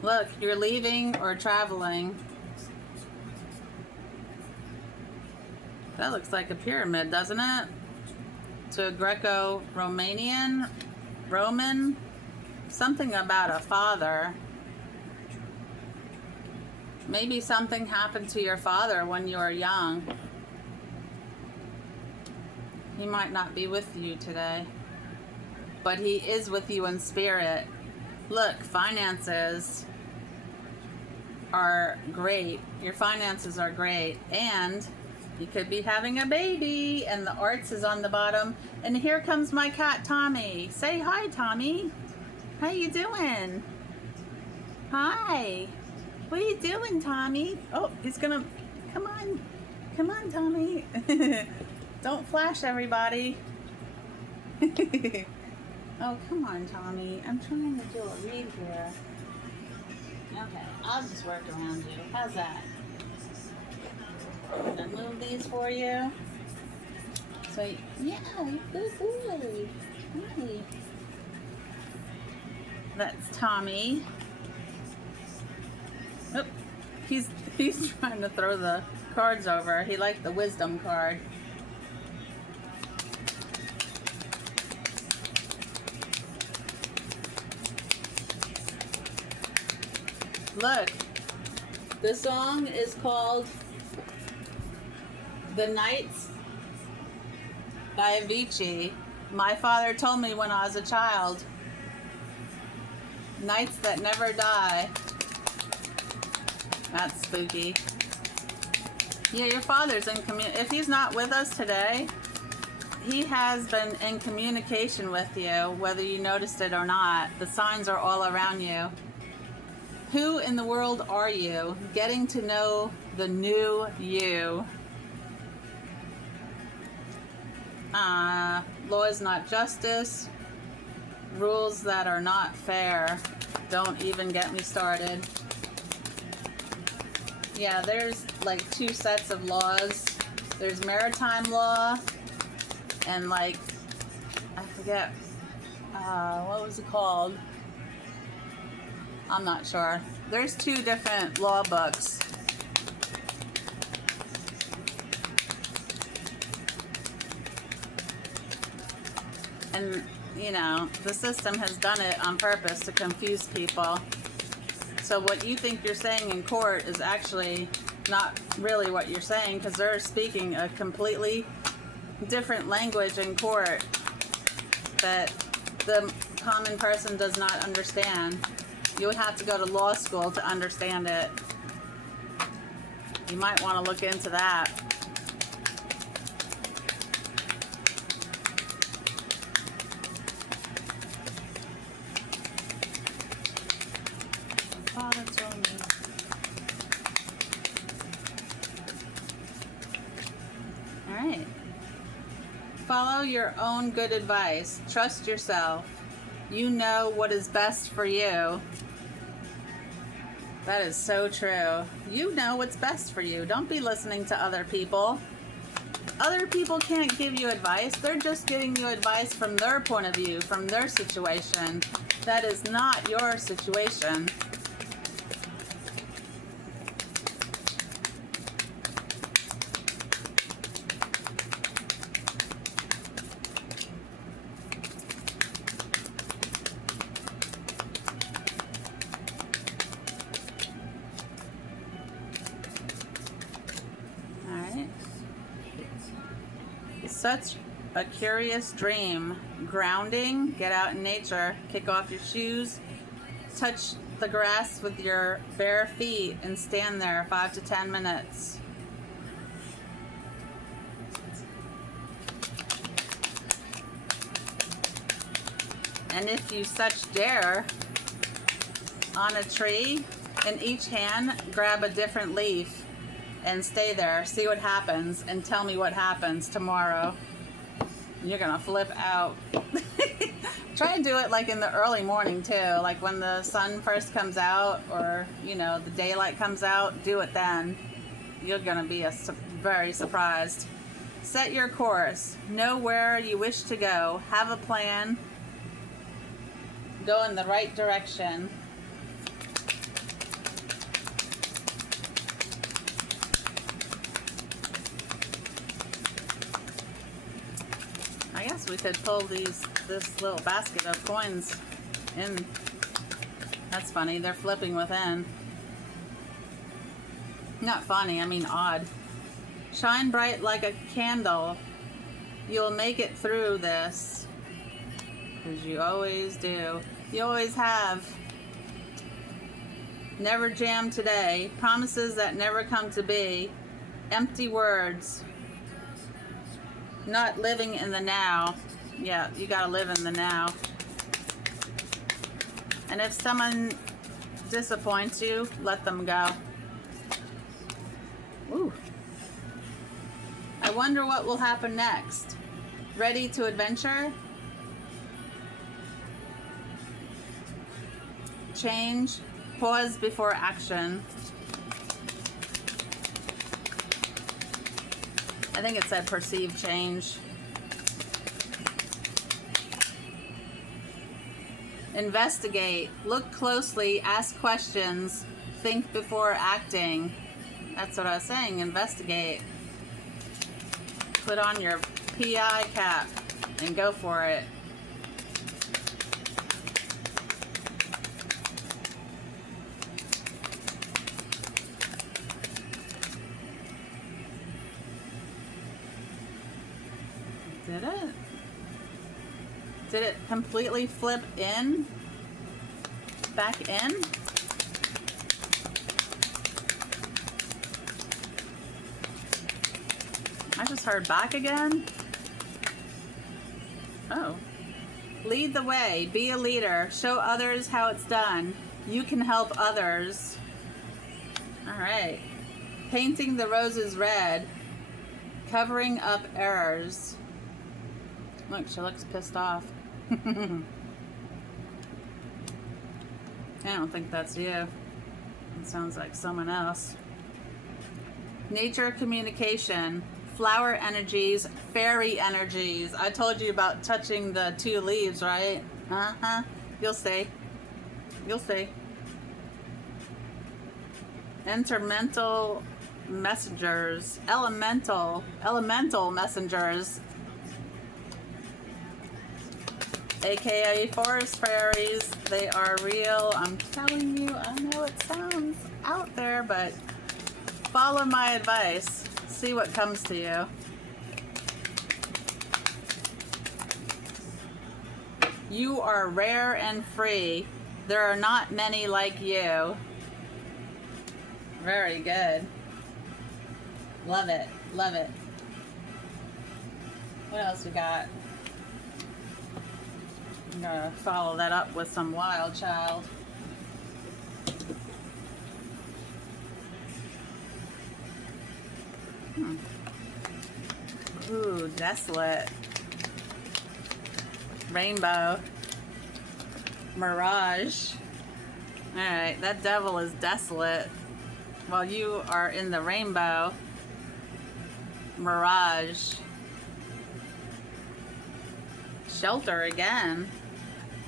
Look, you're leaving or traveling. That looks like a pyramid, doesn't it? To a Greco-Romanian, Roman, something about a father. Maybe something happened to your father when you were young. He might not be with you today, but he is with you in spirit. Look, finances are great. Your finances are great. And You could be having a baby, and the arts is on the bottom. And here comes my cat, Tommy. Say hi, Tommy. How you doing? Hi. What are you doing, Tommy? Oh, he's gonna... Come on. Come on, Tommy. Don't flash, everybody. Oh, come on, Tommy. I'm trying to do a read here. Okay, I'll just work around you. How's that? I'm gonna move these for you. So, yeah, good boy. Hi. That's Tommy. Oop. He's trying to throw the cards over. He liked the wisdom card. Look, the song is called The Nights by Avicii. My father told me when I was a child. Nights that never die. That's spooky. Yeah, your father's in if he's not with us today, he has been in communication with you, whether you noticed it or not. The signs are all around you. Who in the world are you? Getting to know the new you. Law is not justice. Rules that are not fair. Don't even get me started. Yeah, there's like 2 sets of laws. There's maritime law and like, I forget, what was it called? I'm not sure. There's 2 different law books. And, you know, the system has done it on purpose to confuse people. So what you think you're saying in court is actually not really what you're saying, because they're speaking a completely different language in court that the common person does not understand. You would have to go to law school to understand it. You might want to look into that. Father told me. All right. Follow your own good advice. Trust yourself. You know what is best for you. That is so true. You know what's best for you. Don't be listening to other people. Other people can't give you advice. They're just giving you advice from their point of view, from their situation. That is not your situation. Such a curious dream. Grounding, get out in nature, kick off your shoes, touch the grass with your bare feet and stand there 5 to 10 minutes. And if you such dare, on a tree, in each hand, grab a different leaf and stay there, see what happens, and tell me what happens tomorrow. You're gonna flip out. Try and do it like in the early morning too, like when the sun first comes out, or you know, the daylight comes out. Do it then. You're gonna be very surprised. Set your course. Know where you wish to go. Have a plan. Go in the right direction. I guess we could pull this little basket of coins in. That's funny. They're flipping within. Not funny, I mean odd. Shine bright like a candle. You'll make it through this. Because you always do. You always have. Never jam today. Promises that never come to be. Empty words. Not living in the now. Yeah, you gotta live in the now. And if someone disappoints you, let them go. Ooh. I wonder what will happen next. Ready to adventure? Change. Pause before action. I think it said perceive change. Investigate. Look closely. Ask questions. Think before acting. That's what I was saying. Investigate. Put on your PI cap and go for it. Did it? Did it completely flip in? Back in? I just heard back again. Oh. Lead the way. Be a leader. Show others how it's done. You can help others. All right. Painting the roses red. Covering up errors. Look, she looks pissed off. I don't think that's you. It sounds like someone else. Nature communication. Flower energies. Fairy energies. I told you about touching the 2 leaves, right? Uh-huh. You'll see. You'll see. Intermental messengers. Elemental messengers. AKA forest fairies. They are real. I'm telling you, I know it sounds out there, but follow my advice. See what comes to you. You are rare and free. There are not many like you. Very good. Love it. Love it. What else we got? I'm gonna follow that up with some wild child. Ooh, desolate. Rainbow. Mirage. Alright, that devil is desolate. While you are in the rainbow. Mirage. Shelter again.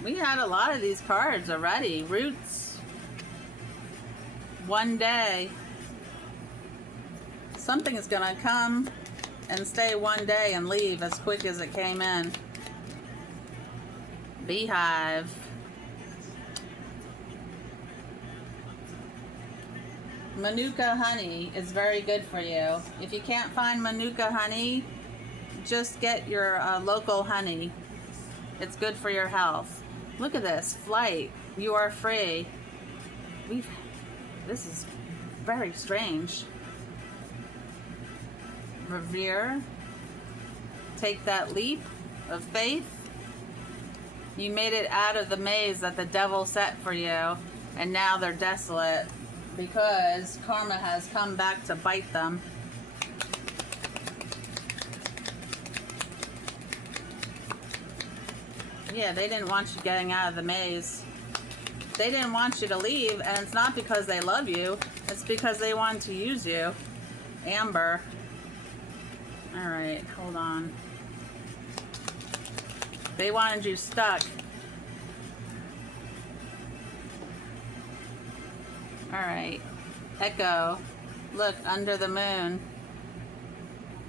We had a lot of these cards already. Roots. One day. Something is gonna come and stay one day and leave as quick as it came in. Beehive. Manuka honey is very good for you. If you can't find Manuka honey, just get your local honey. It's good for your health. Look at this. Flight. You are free. This is very strange. Revere. Take that leap of faith. You made it out of the maze that the devil set for you, and now they're desolate because karma has come back to bite them. Yeah, they didn't want you getting out of the maze. They didn't want you to leave, and it's not because they love you. It's because they wanted to use you. Amber. Alright, hold on. They wanted you stuck. Alright. Echo. Look, under the moon.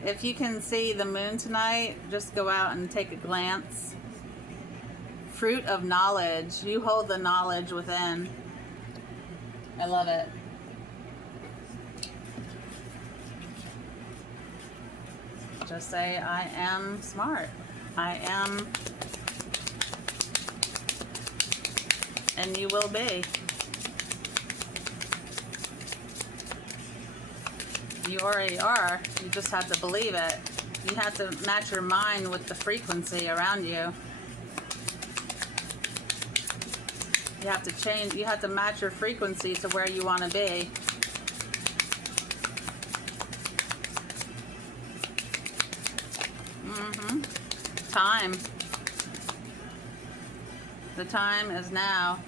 If you can see the moon tonight, just go out and take a glance. Fruit of knowledge. You hold the knowledge within. I love it. Just say, I am smart. I am. And you will be. You already are. You just have to believe it. You have to match your mind with the frequency around you. You have to change. You have to match your frequency to where you want to be. Time. The time is now.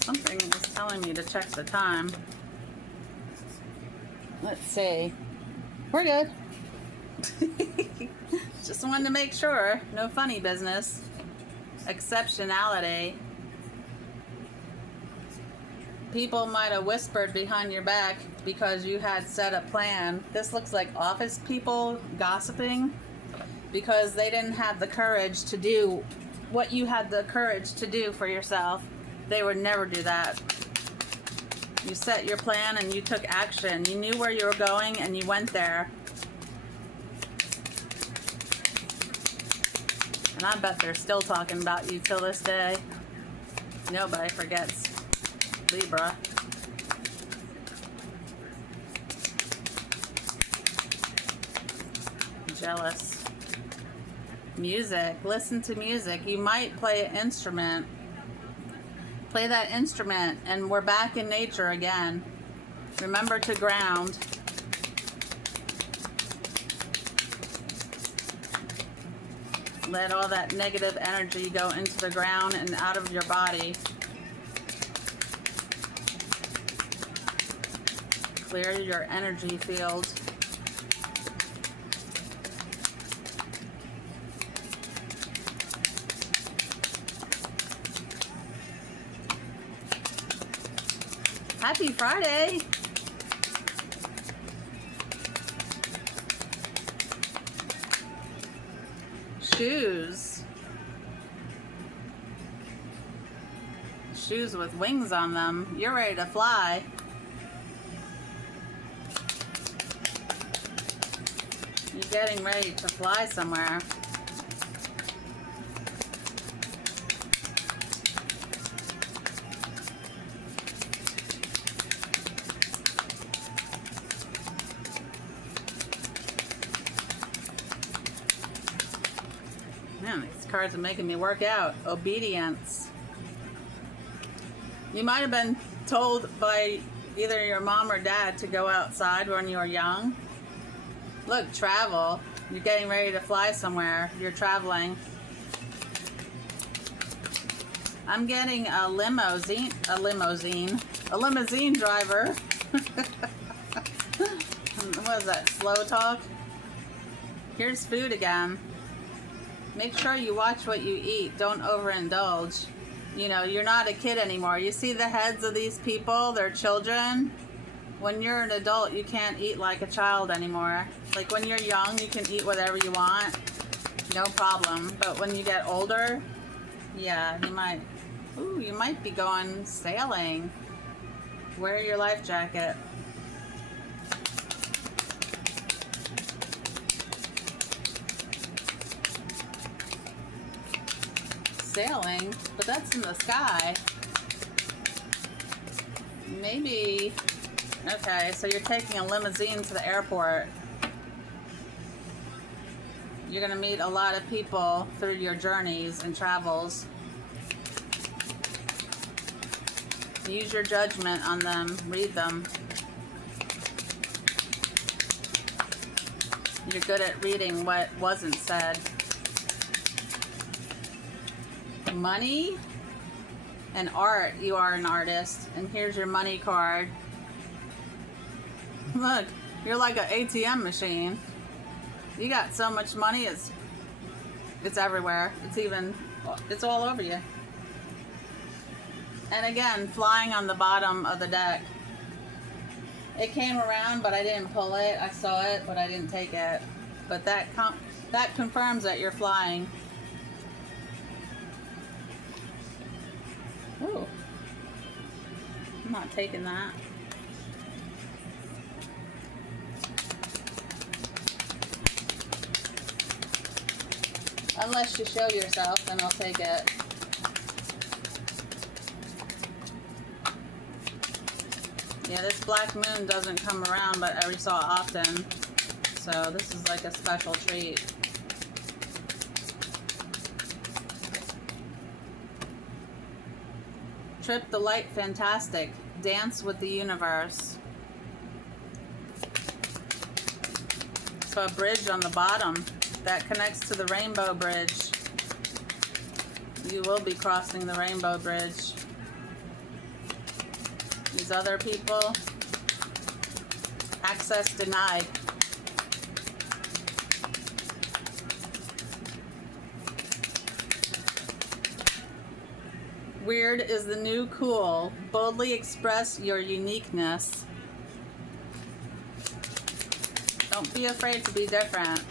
Something is telling me to check the time. Let's see. We're good. Just wanted to make sure. No funny business. Exceptionality. People might have whispered behind your back because you had set a plan. This looks like office people gossiping because they didn't have the courage to do what you had the courage to do for yourself. They would never do that. You set your plan and you took action. You knew where you were going and you went there. And I bet they're still talking about you till this day. Nobody forgets Libra. Jealous. Music. Listen to music. You might play an instrument. Play that instrument and we're back in nature again. Remember to ground. Let all that negative energy go into the ground and out of your body. Clear your energy field. Happy Friday! Shoes. Shoes with wings on them. You're ready to fly. You're getting ready to fly somewhere. Man, these cards are making me work out. Obedience. You might have been told by either your mom or dad to go outside when you were young. Look, travel. You're getting ready to fly somewhere. You're traveling. I'm getting a limousine driver. What is that, slow talk? Here's food again. Make sure you watch what you eat. Don't overindulge. You know, you're not a kid anymore. You see the heads of these people, they're children. When you're an adult, you can't eat like a child anymore. Like when you're young, you can eat whatever you want. No problem. But when you get older, yeah, you might be going sailing. Wear your life jacket. Sailing, but that's in the sky. Maybe. Okay, so you're taking a limousine to the airport. You're going to meet a lot of people through your journeys and travels. Use your judgment on them. Read them. You're good at reading what wasn't said. Money and art. You are an artist. And here's your money card. Look, you're like an ATM machine. You got so much money, it's everywhere. It's all over you. And again, flying on the bottom of the deck. It came around, but I didn't pull it. I saw it, but I didn't take it. But that confirms that you're flying. Ooh. I'm not taking that. Unless you show yourself, then I'll take it. Yeah, this black moon doesn't come around but every so often. So this is like a special treat. Trip the light fantastic. Dance with the universe. So a bridge on the bottom that connects to the rainbow bridge. You will be crossing the rainbow bridge. These other people, access denied. Weird is the new cool. Boldly express your uniqueness. Don't be afraid to be different.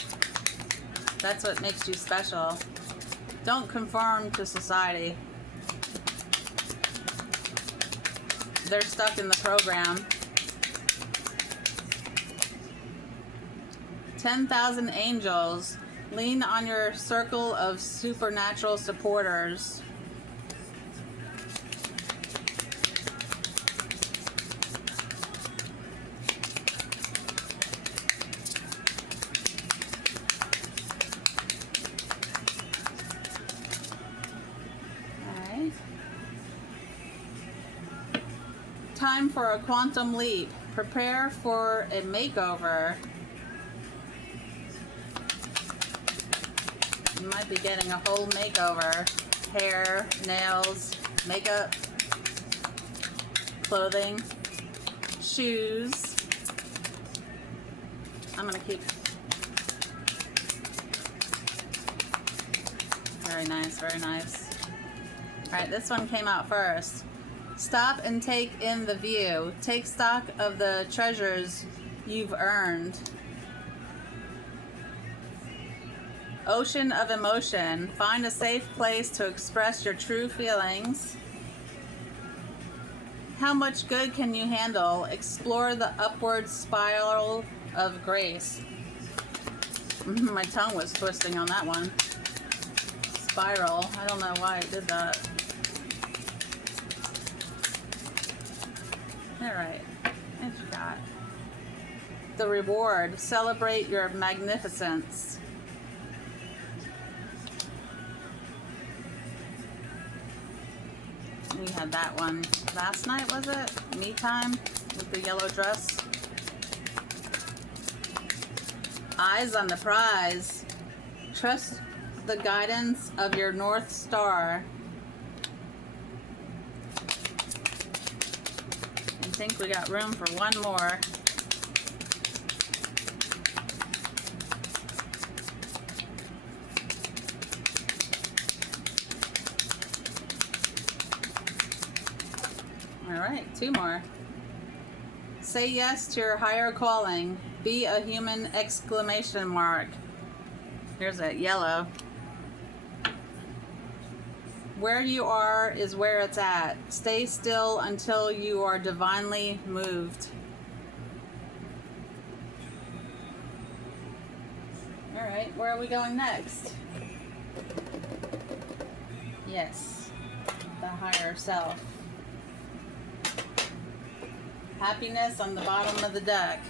That's what makes you special. Don't conform to society. They're stuck in the program. 10,000 angels. Lean on your circle of supernatural supporters. Time for a quantum leap. Prepare for a makeover. You might be getting a whole makeover. Hair, nails, makeup, clothing, shoes. I'm gonna keep. Very nice, very nice. Alright, this one came out first. Stop and take in the view. Take stock of the treasures you've earned. Ocean of emotion. Find a safe place to express your true feelings. How much good can you handle? Explore the upward spiral of grace. My tongue was twisting on that one. Spiral. I don't know why it did that. Alright, what you got? The reward. Celebrate your magnificence. We had that one last night, was it? Me time with the yellow dress. Eyes on the prize. Trust the guidance of your North Star. I think we got room for one more. All right, two more. Say yes to your higher calling. Be a human exclamation mark. Here's that yellow. Where you are is where it's at. Stay still until you are divinely moved. All right, where are we going next? Yes, the higher self. Happiness on the bottom of the deck.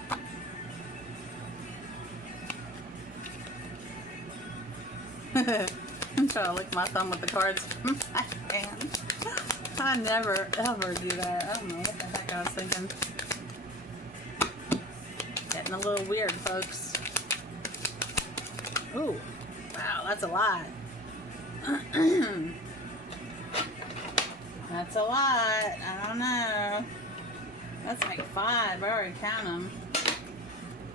I'm trying to lick my thumb with the cards in my hand. I never ever do that. I don't know what the heck I was thinking. Getting a little weird, folks. Ooh, wow, that's a lot. That's a lot. I don't know. That's like 5. I already count them.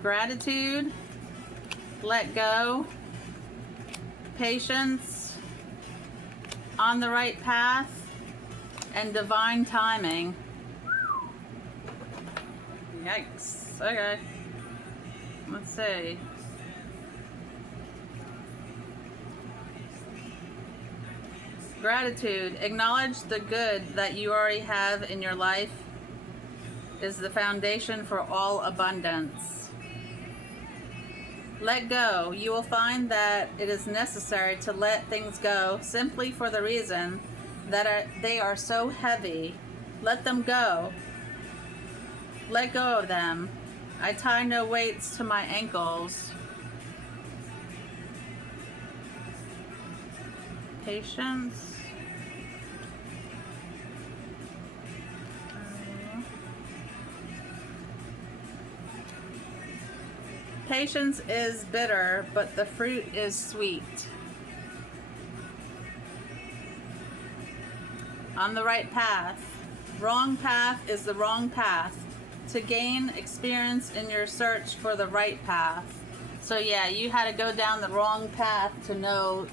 Gratitude. Let go. Patience. On the right path. And divine timing. Yikes. Okay. Let's see. Gratitude. Acknowledge the good that you already have in your life is the foundation for all abundance. Let go. You will find that it is necessary to let things go simply for the reason that they are so heavy. Let them go. Let go of them. I tie no weights to my ankles. Patience. Patience is bitter, but the fruit is sweet. On the right path. Wrong path is the wrong path. To gain experience in your search for the right path. So yeah, you had to go down the wrong path to know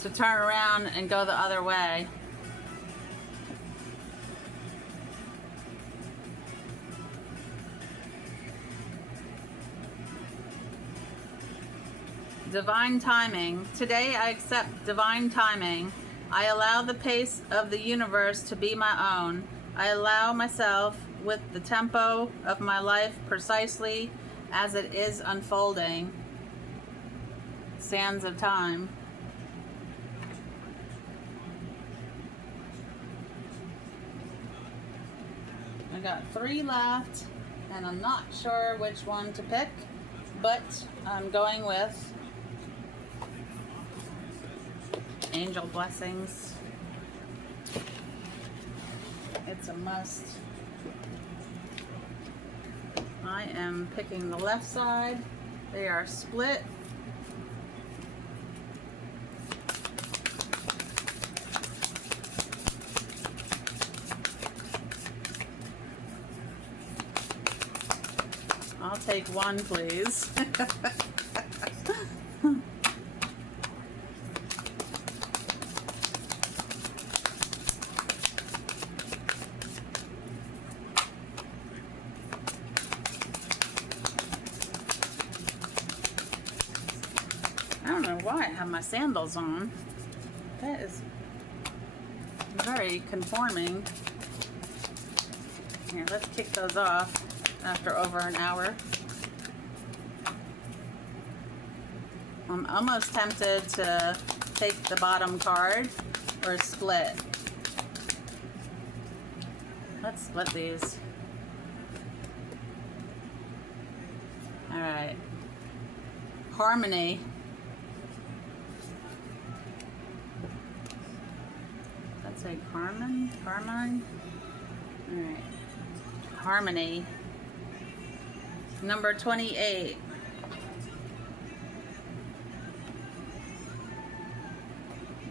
to turn around and go the other way. Divine timing. Today I accept divine timing. I allow the pace of the universe to be my own. I allow myself with the tempo of my life precisely as it is unfolding. Sands of time. I got 3 left, and I'm not sure which one to pick, but I'm going with Angel Blessings. It's a must. I am picking the left side. They are split. I'll take one, please. I don't know why I have my sandals on. That is very conforming. Here, let's kick those off after over an hour. I'm almost tempted to take the bottom card or split. Let's split these. All right. Harmony. Let's say Carmen. All right. Harmony. Number 28.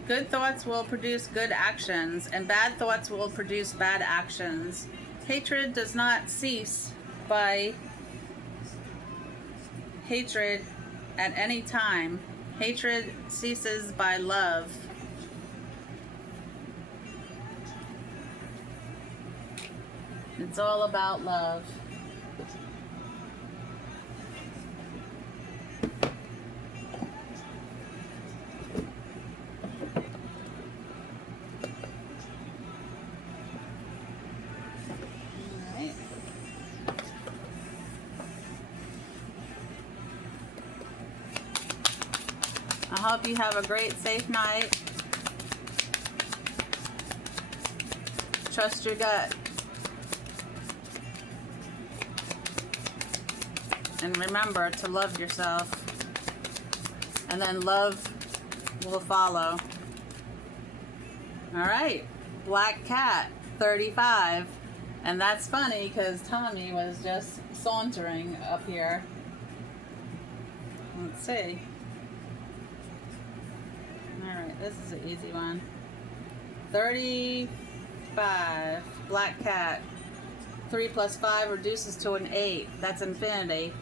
Good thoughts will produce good actions, and bad thoughts will produce bad actions. Hatred does not cease by hatred at any time. Hatred ceases by love. It's all about love. I hope you have a great, safe night. Trust your gut. And remember to love yourself. And then love will follow. All right. Black Cat, 35. And that's funny because Tommy was just sauntering up here. Let's see. Alright, this is an easy one. 35. Black Cat. 3 plus 5 reduces to an 8. That's infinity.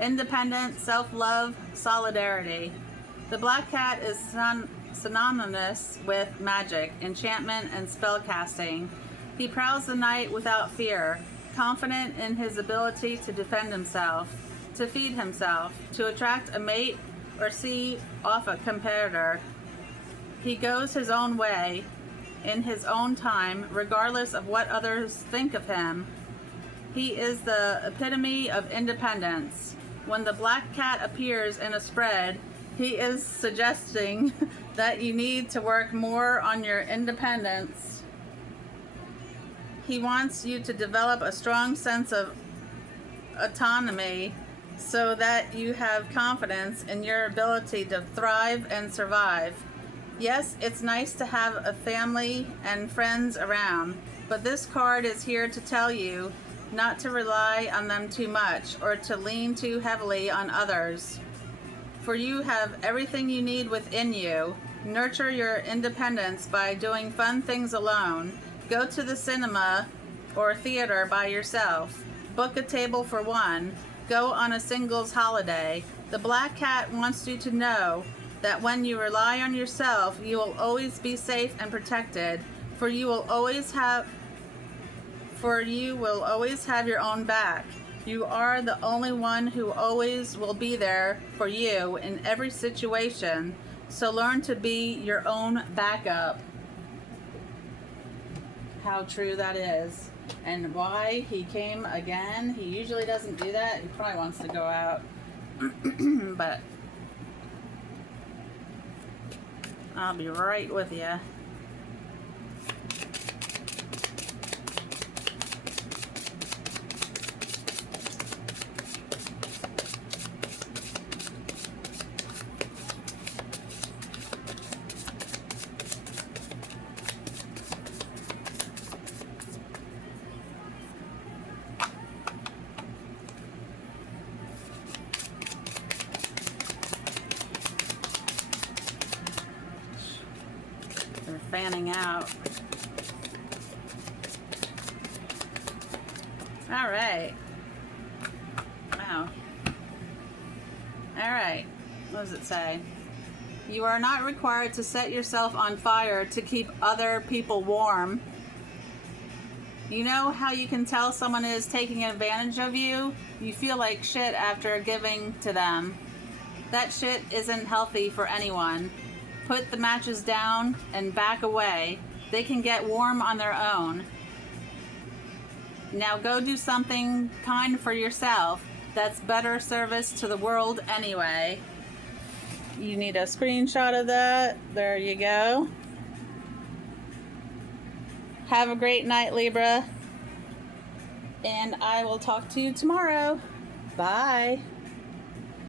Independent, self-love, solidarity. The Black Cat is synonymous with magic, enchantment, and spellcasting. He prowls the night without fear, confident in his ability to defend himself, to feed himself, to attract a mate, or see off a competitor. He goes his own way, in his own time, regardless of what others think of him. He is the epitome of independence. when the black cat appears in a spread, he is suggesting that you need to work more on your independence. He wants you to develop a strong sense of autonomy so that you have confidence in your ability to thrive and survive. Yes, it's nice to have a family and friends around, but this card is here to tell you not to rely on them too much or to lean too heavily on others. For you have everything you need within you. Nurture your independence by doing fun things alone. Go to the cinema or theater by yourself. Book a table for one. Go on a singles holiday. The black cat wants you to know that when you rely on yourself, you will always be safe and protected, for you will always have your own back. You are the only one who always will be there for you in every situation, so learn to be your own backup. How true that is. And why he came again. He usually doesn't do that. He probably wants to go out. But I'll be right with you. They're fanning out. All right. Wow. All right. What does it say? You are not required to set yourself on fire to keep other people warm. You know how you can tell someone is taking advantage of you? You feel like shit after giving to them. That shit isn't healthy for anyone. Put the matches down and back away. They can get warm on their own. Now go do something kind for yourself. That's better service to the world anyway. You need a screenshot of that. There you go. Have a great night, Libra. And I will talk to you tomorrow. Bye.